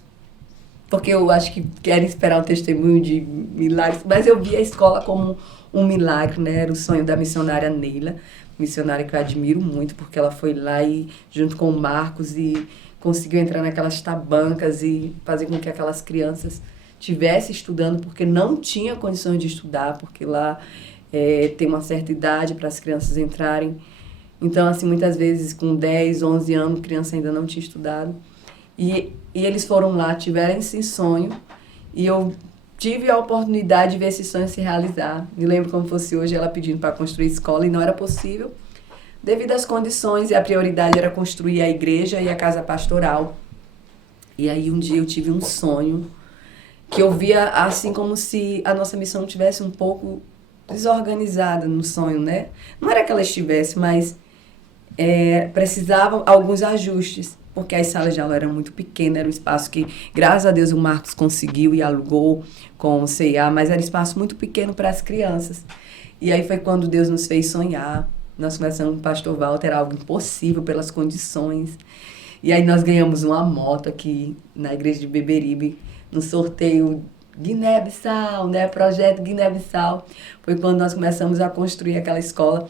Porque eu acho que querem esperar um testemunho de milagres, mas eu vi a escola como um milagre, né? Era o sonho da missionária Neila, missionária que eu admiro muito, porque ela foi lá e junto com o Marcos e conseguiu entrar naquelas tabancas e fazer com que aquelas crianças estivessem estudando, porque não tinha condições de estudar, porque lá tem uma certa idade para as crianças entrarem. Então, assim, muitas vezes com 10, 11 anos, a criança ainda não tinha estudado. E eles foram lá, tiveram esse sonho, e eu tive a oportunidade de ver esse sonho se realizar. Me lembro como fosse hoje, ela pedindo para construir escola, e não era possível, devido às condições, e a prioridade era construir a igreja e a casa pastoral. E aí um dia eu tive um sonho, que eu via assim como se a nossa missão tivesse um pouco desorganizada no sonho, né? Não era que ela estivesse, mas precisavam alguns ajustes, porque as salas de aula eram muito pequenas, era um espaço que, graças a Deus, o Marcos conseguiu e alugou com o CIA, mas era um espaço muito pequeno para as crianças. E aí foi quando Deus nos fez sonhar. Nós começamos com o pastor Walter, era algo impossível pelas condições. E aí nós ganhamos uma moto aqui na igreja de Beberibe, no sorteio Guiné-Bissau, né? Projeto Guiné-Bissau. Foi quando nós começamos a construir aquela escola.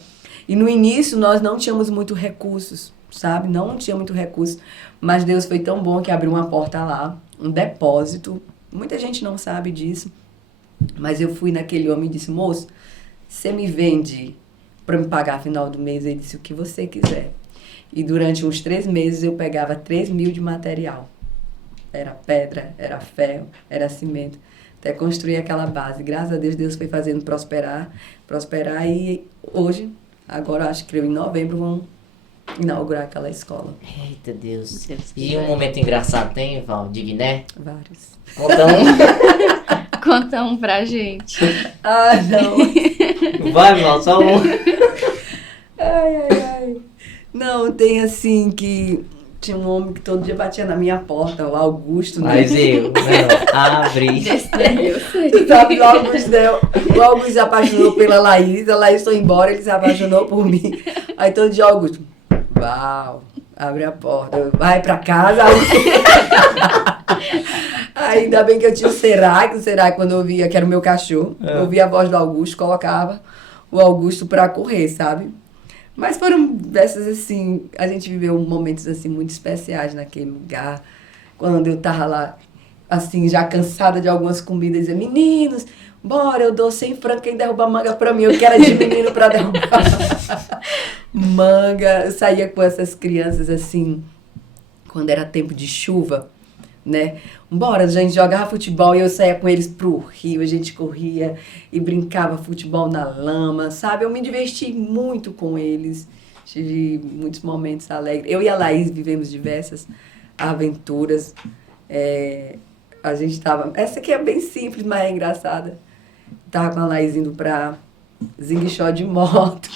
E no início nós não tínhamos muito recursos, sabe? Não tinha muito recurso. Mas Deus foi tão bom que abriu uma porta lá, um depósito. Muita gente não sabe disso. Mas eu fui naquele homem e disse, moço, você me vende para me pagar no final do mês? Ele disse, o que você quiser. E durante uns 3 meses eu pegava 3 mil de material. Era pedra, era ferro, era cimento. Até construir aquela base. Graças a Deus, Deus foi fazendo prosperar. E hoje, agora acho que em novembro, vão inaugurar aquela escola. Eita Deus. E um momento engraçado tem, Val, de Guiné? Vários. Conta um. Conta um pra gente. Ai, não. Vai, Val, só um. Ai. Não, tem assim que... Tinha um homem que todo dia batia na minha porta, o Augusto, né? Mas eu, não, abre. Tu sabe, o Augusto se apaixonou pela Laís, a Laís foi embora, ele se apaixonou por mim. Aí todo dia, Augusto, Val, abre a porta, vai pra casa. Aí, ainda bem que eu tinha o Serai quando eu via, que era o meu cachorro, eu ouvia a voz do Augusto, colocava o Augusto pra correr, sabe? Mas foram dessas, assim, a gente viveu momentos, assim, muito especiais naquele lugar. Quando eu tava lá, assim, já cansada de algumas comidas, dizia, meninos, bora, eu dou 100 francos, quem derruba manga pra mim, eu quero de menino pra derrubar manga. Eu saía com essas crianças, assim, quando era tempo de chuva, né? Bora, a gente jogava futebol e eu saía com eles pro rio, a gente corria e brincava futebol na lama, sabe? Eu me diverti muito com eles, tive muitos momentos alegres. Eu e a Laís vivemos diversas aventuras. A gente tava... Essa aqui é bem simples, mas é engraçada. Tava com a Laís indo pra Zinguixó de moto.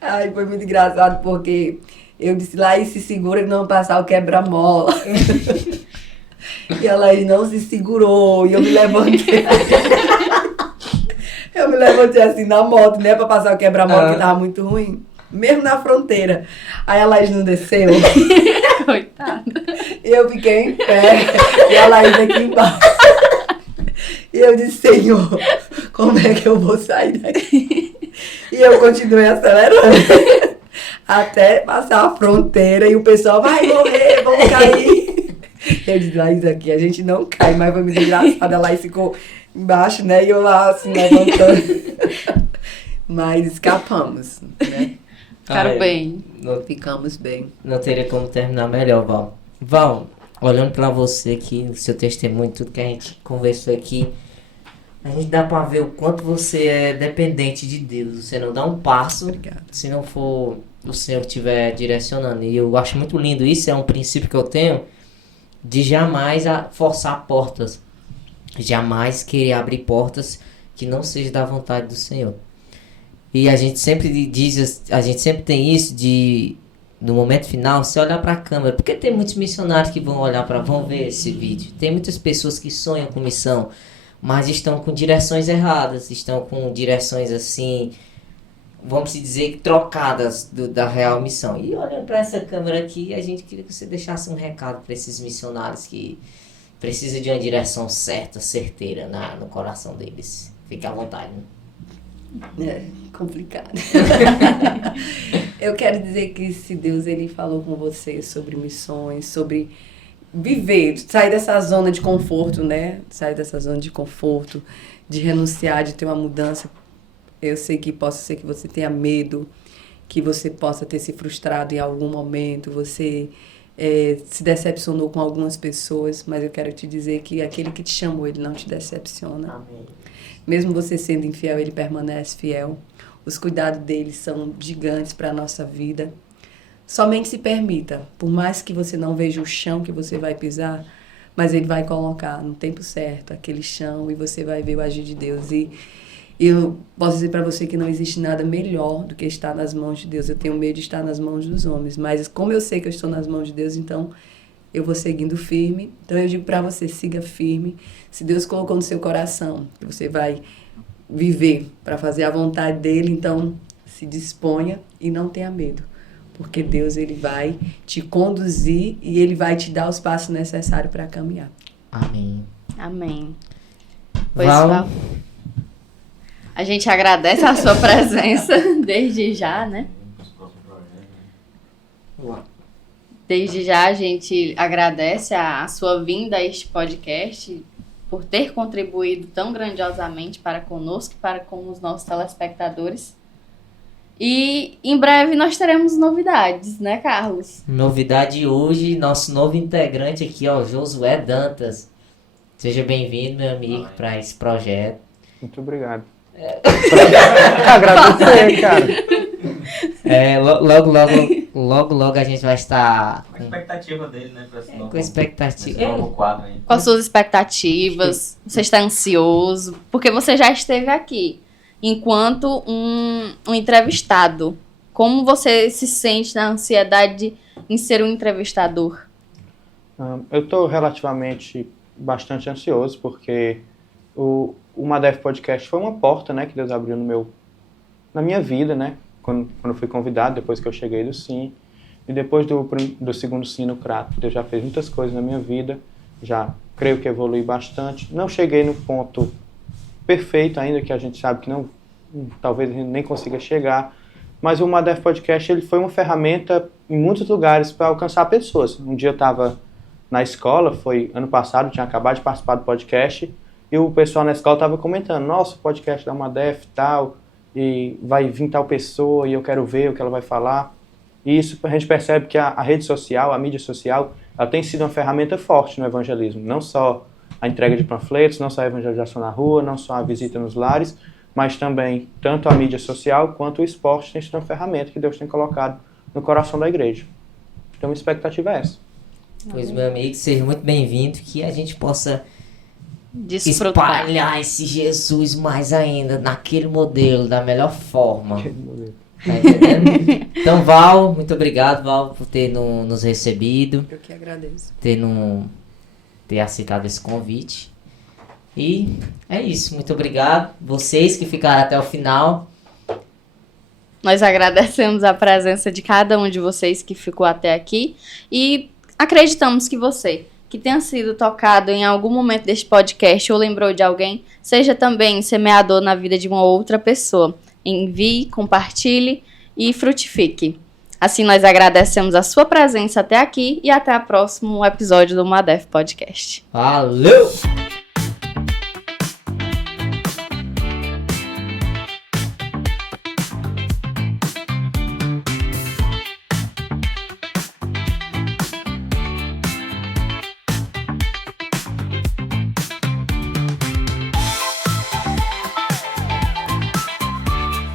Ai, foi muito engraçado porque eu disse, Laís, se segura que não vai passar o quebra-mola. E a Laís não se segurou e eu me levantei. Eu me levantei assim na moto, né, pra passar o quebra-mola, que tava muito ruim. Mesmo na fronteira. Aí a Laís não desceu. Coitada. E eu fiquei em pé. E a Laís aqui embaixo. E eu disse, Senhor, como é que eu vou sair daqui? E eu continuei acelerando. Até passar a fronteira e o pessoal vai morrer, vamos cair. Eu disse, Laís, aqui a gente não cai, mas foi muito engraçado. A Laís ficou embaixo, né? E eu lá assim, levantando. Mas escapamos, né? Ficaram bem. Ficamos bem. Não teria como terminar melhor, Val. Val, olhando pra você aqui, no seu testemunho, tudo que a gente conversou aqui, a gente dá pra ver o quanto você é dependente de Deus. Você não dá um passo se não for o Senhor que estiver direcionando. E eu acho muito lindo isso, é um princípio que eu tenho de jamais forçar portas. Jamais querer abrir portas que não seja da vontade do Senhor. E a gente sempre diz, a gente sempre tem isso de, no momento final, você olhar para a câmera. Porque tem muitos missionários que vão ver esse vídeo. Tem muitas pessoas que sonham com missão, mas estão com direções erradas, estão com direções assim, vamos dizer, trocadas da real missão. E olhando para essa câmera aqui, a gente queria que você deixasse um recado para esses missionários que precisam de uma direção certa, certeira no coração deles. Fique à vontade, né? É complicado. Eu quero dizer que se Deus ele falou com você sobre missões, sobre viver, sair dessa zona de conforto, né? Sair dessa zona de conforto, de renunciar, de ter uma mudança. Eu sei que possa ser que você tenha medo, que você possa ter se frustrado em algum momento, você se decepcionou com algumas pessoas, mas eu quero te dizer que aquele que te chamou, ele não te decepciona. Amém. Mesmo você sendo infiel, ele permanece fiel. Os cuidados dele são gigantes para a nossa vida. Somente se permita, por mais que você não veja o chão que você vai pisar, mas ele vai colocar no tempo certo aquele chão e você vai ver o agir de Deus. E eu posso dizer para você que não existe nada melhor do que estar nas mãos de Deus. Eu tenho medo de estar nas mãos dos homens, mas como eu sei que eu estou nas mãos de Deus, então eu vou seguindo firme. Então eu digo para você, siga firme. Se Deus colocou no seu coração que você vai viver para fazer a vontade dele, então se disponha e não tenha medo. Porque Deus ele vai te conduzir e ele vai te dar os passos necessários para caminhar. Amém. Amém. Pois, Val, Val, a gente agradece a sua presença desde já, né? Desde já a gente agradece a sua vinda a este podcast por ter contribuído tão grandiosamente para conosco e para com os nossos telespectadores. E em breve nós teremos novidades, né, Carlos? novidade hoje, nosso novo integrante aqui, ó, Josué Dantas. Seja bem-vindo, meu amigo, para esse projeto. Muito obrigado. Agradecer, cara. Logo a gente vai estar Com a expectativa dele, né? Pra esse novo, com expectativa. esse novo quadro aí. Com as suas expectativas, você está ansioso, porque você já esteve aqui enquanto um entrevistado. Como você se sente na ansiedade em ser um entrevistador? Eu estou relativamente bastante ansioso, porque o Madef Podcast foi uma porta, né, que Deus abriu na minha vida, né, quando eu fui convidado, depois que eu cheguei do Sim. E depois do segundo Sim no Crato, Deus já fez muitas coisas na minha vida, já creio que evolui bastante. Não cheguei no ponto perfeito ainda, que a gente sabe que não, talvez a gente nem consiga chegar, mas o Madef Podcast ele foi uma ferramenta em muitos lugares para alcançar pessoas. Um dia eu estava na escola, foi ano passado, tinha acabado de participar do podcast, e o pessoal na escola estava comentando, nossa, o podcast da Madef e tal, e vai vir tal pessoa, e eu quero ver o que ela vai falar. E isso a gente percebe que a rede social, a mídia social, ela tem sido uma ferramenta forte no evangelismo. Não só a entrega de panfletos, não só a evangelização na rua, não só a visita nos lares, mas também tanto a mídia social quanto o esporte tem sido uma ferramenta que Deus tem colocado no coração da igreja. Então a expectativa é essa. Pois, meu amigo, seja muito bem-vindo, que a gente possa Desfrutar. espalhar esse Jesus mais ainda, naquele modelo, da melhor forma. Tá entendendo? Então, Val, muito obrigado, Val, por ter nos recebido, Eu que agradeço. ter aceitado esse convite. E é isso, muito obrigado. Vocês que ficaram até o final. Nós agradecemos a presença de cada um de vocês que ficou até aqui e acreditamos que você, que tenha sido tocado em algum momento deste podcast ou lembrou de alguém, seja também semeador na vida de uma outra pessoa. Envie, compartilhe e frutifique. Assim, nós agradecemos a sua presença até aqui e até o próximo episódio do Madef Podcast. Valeu!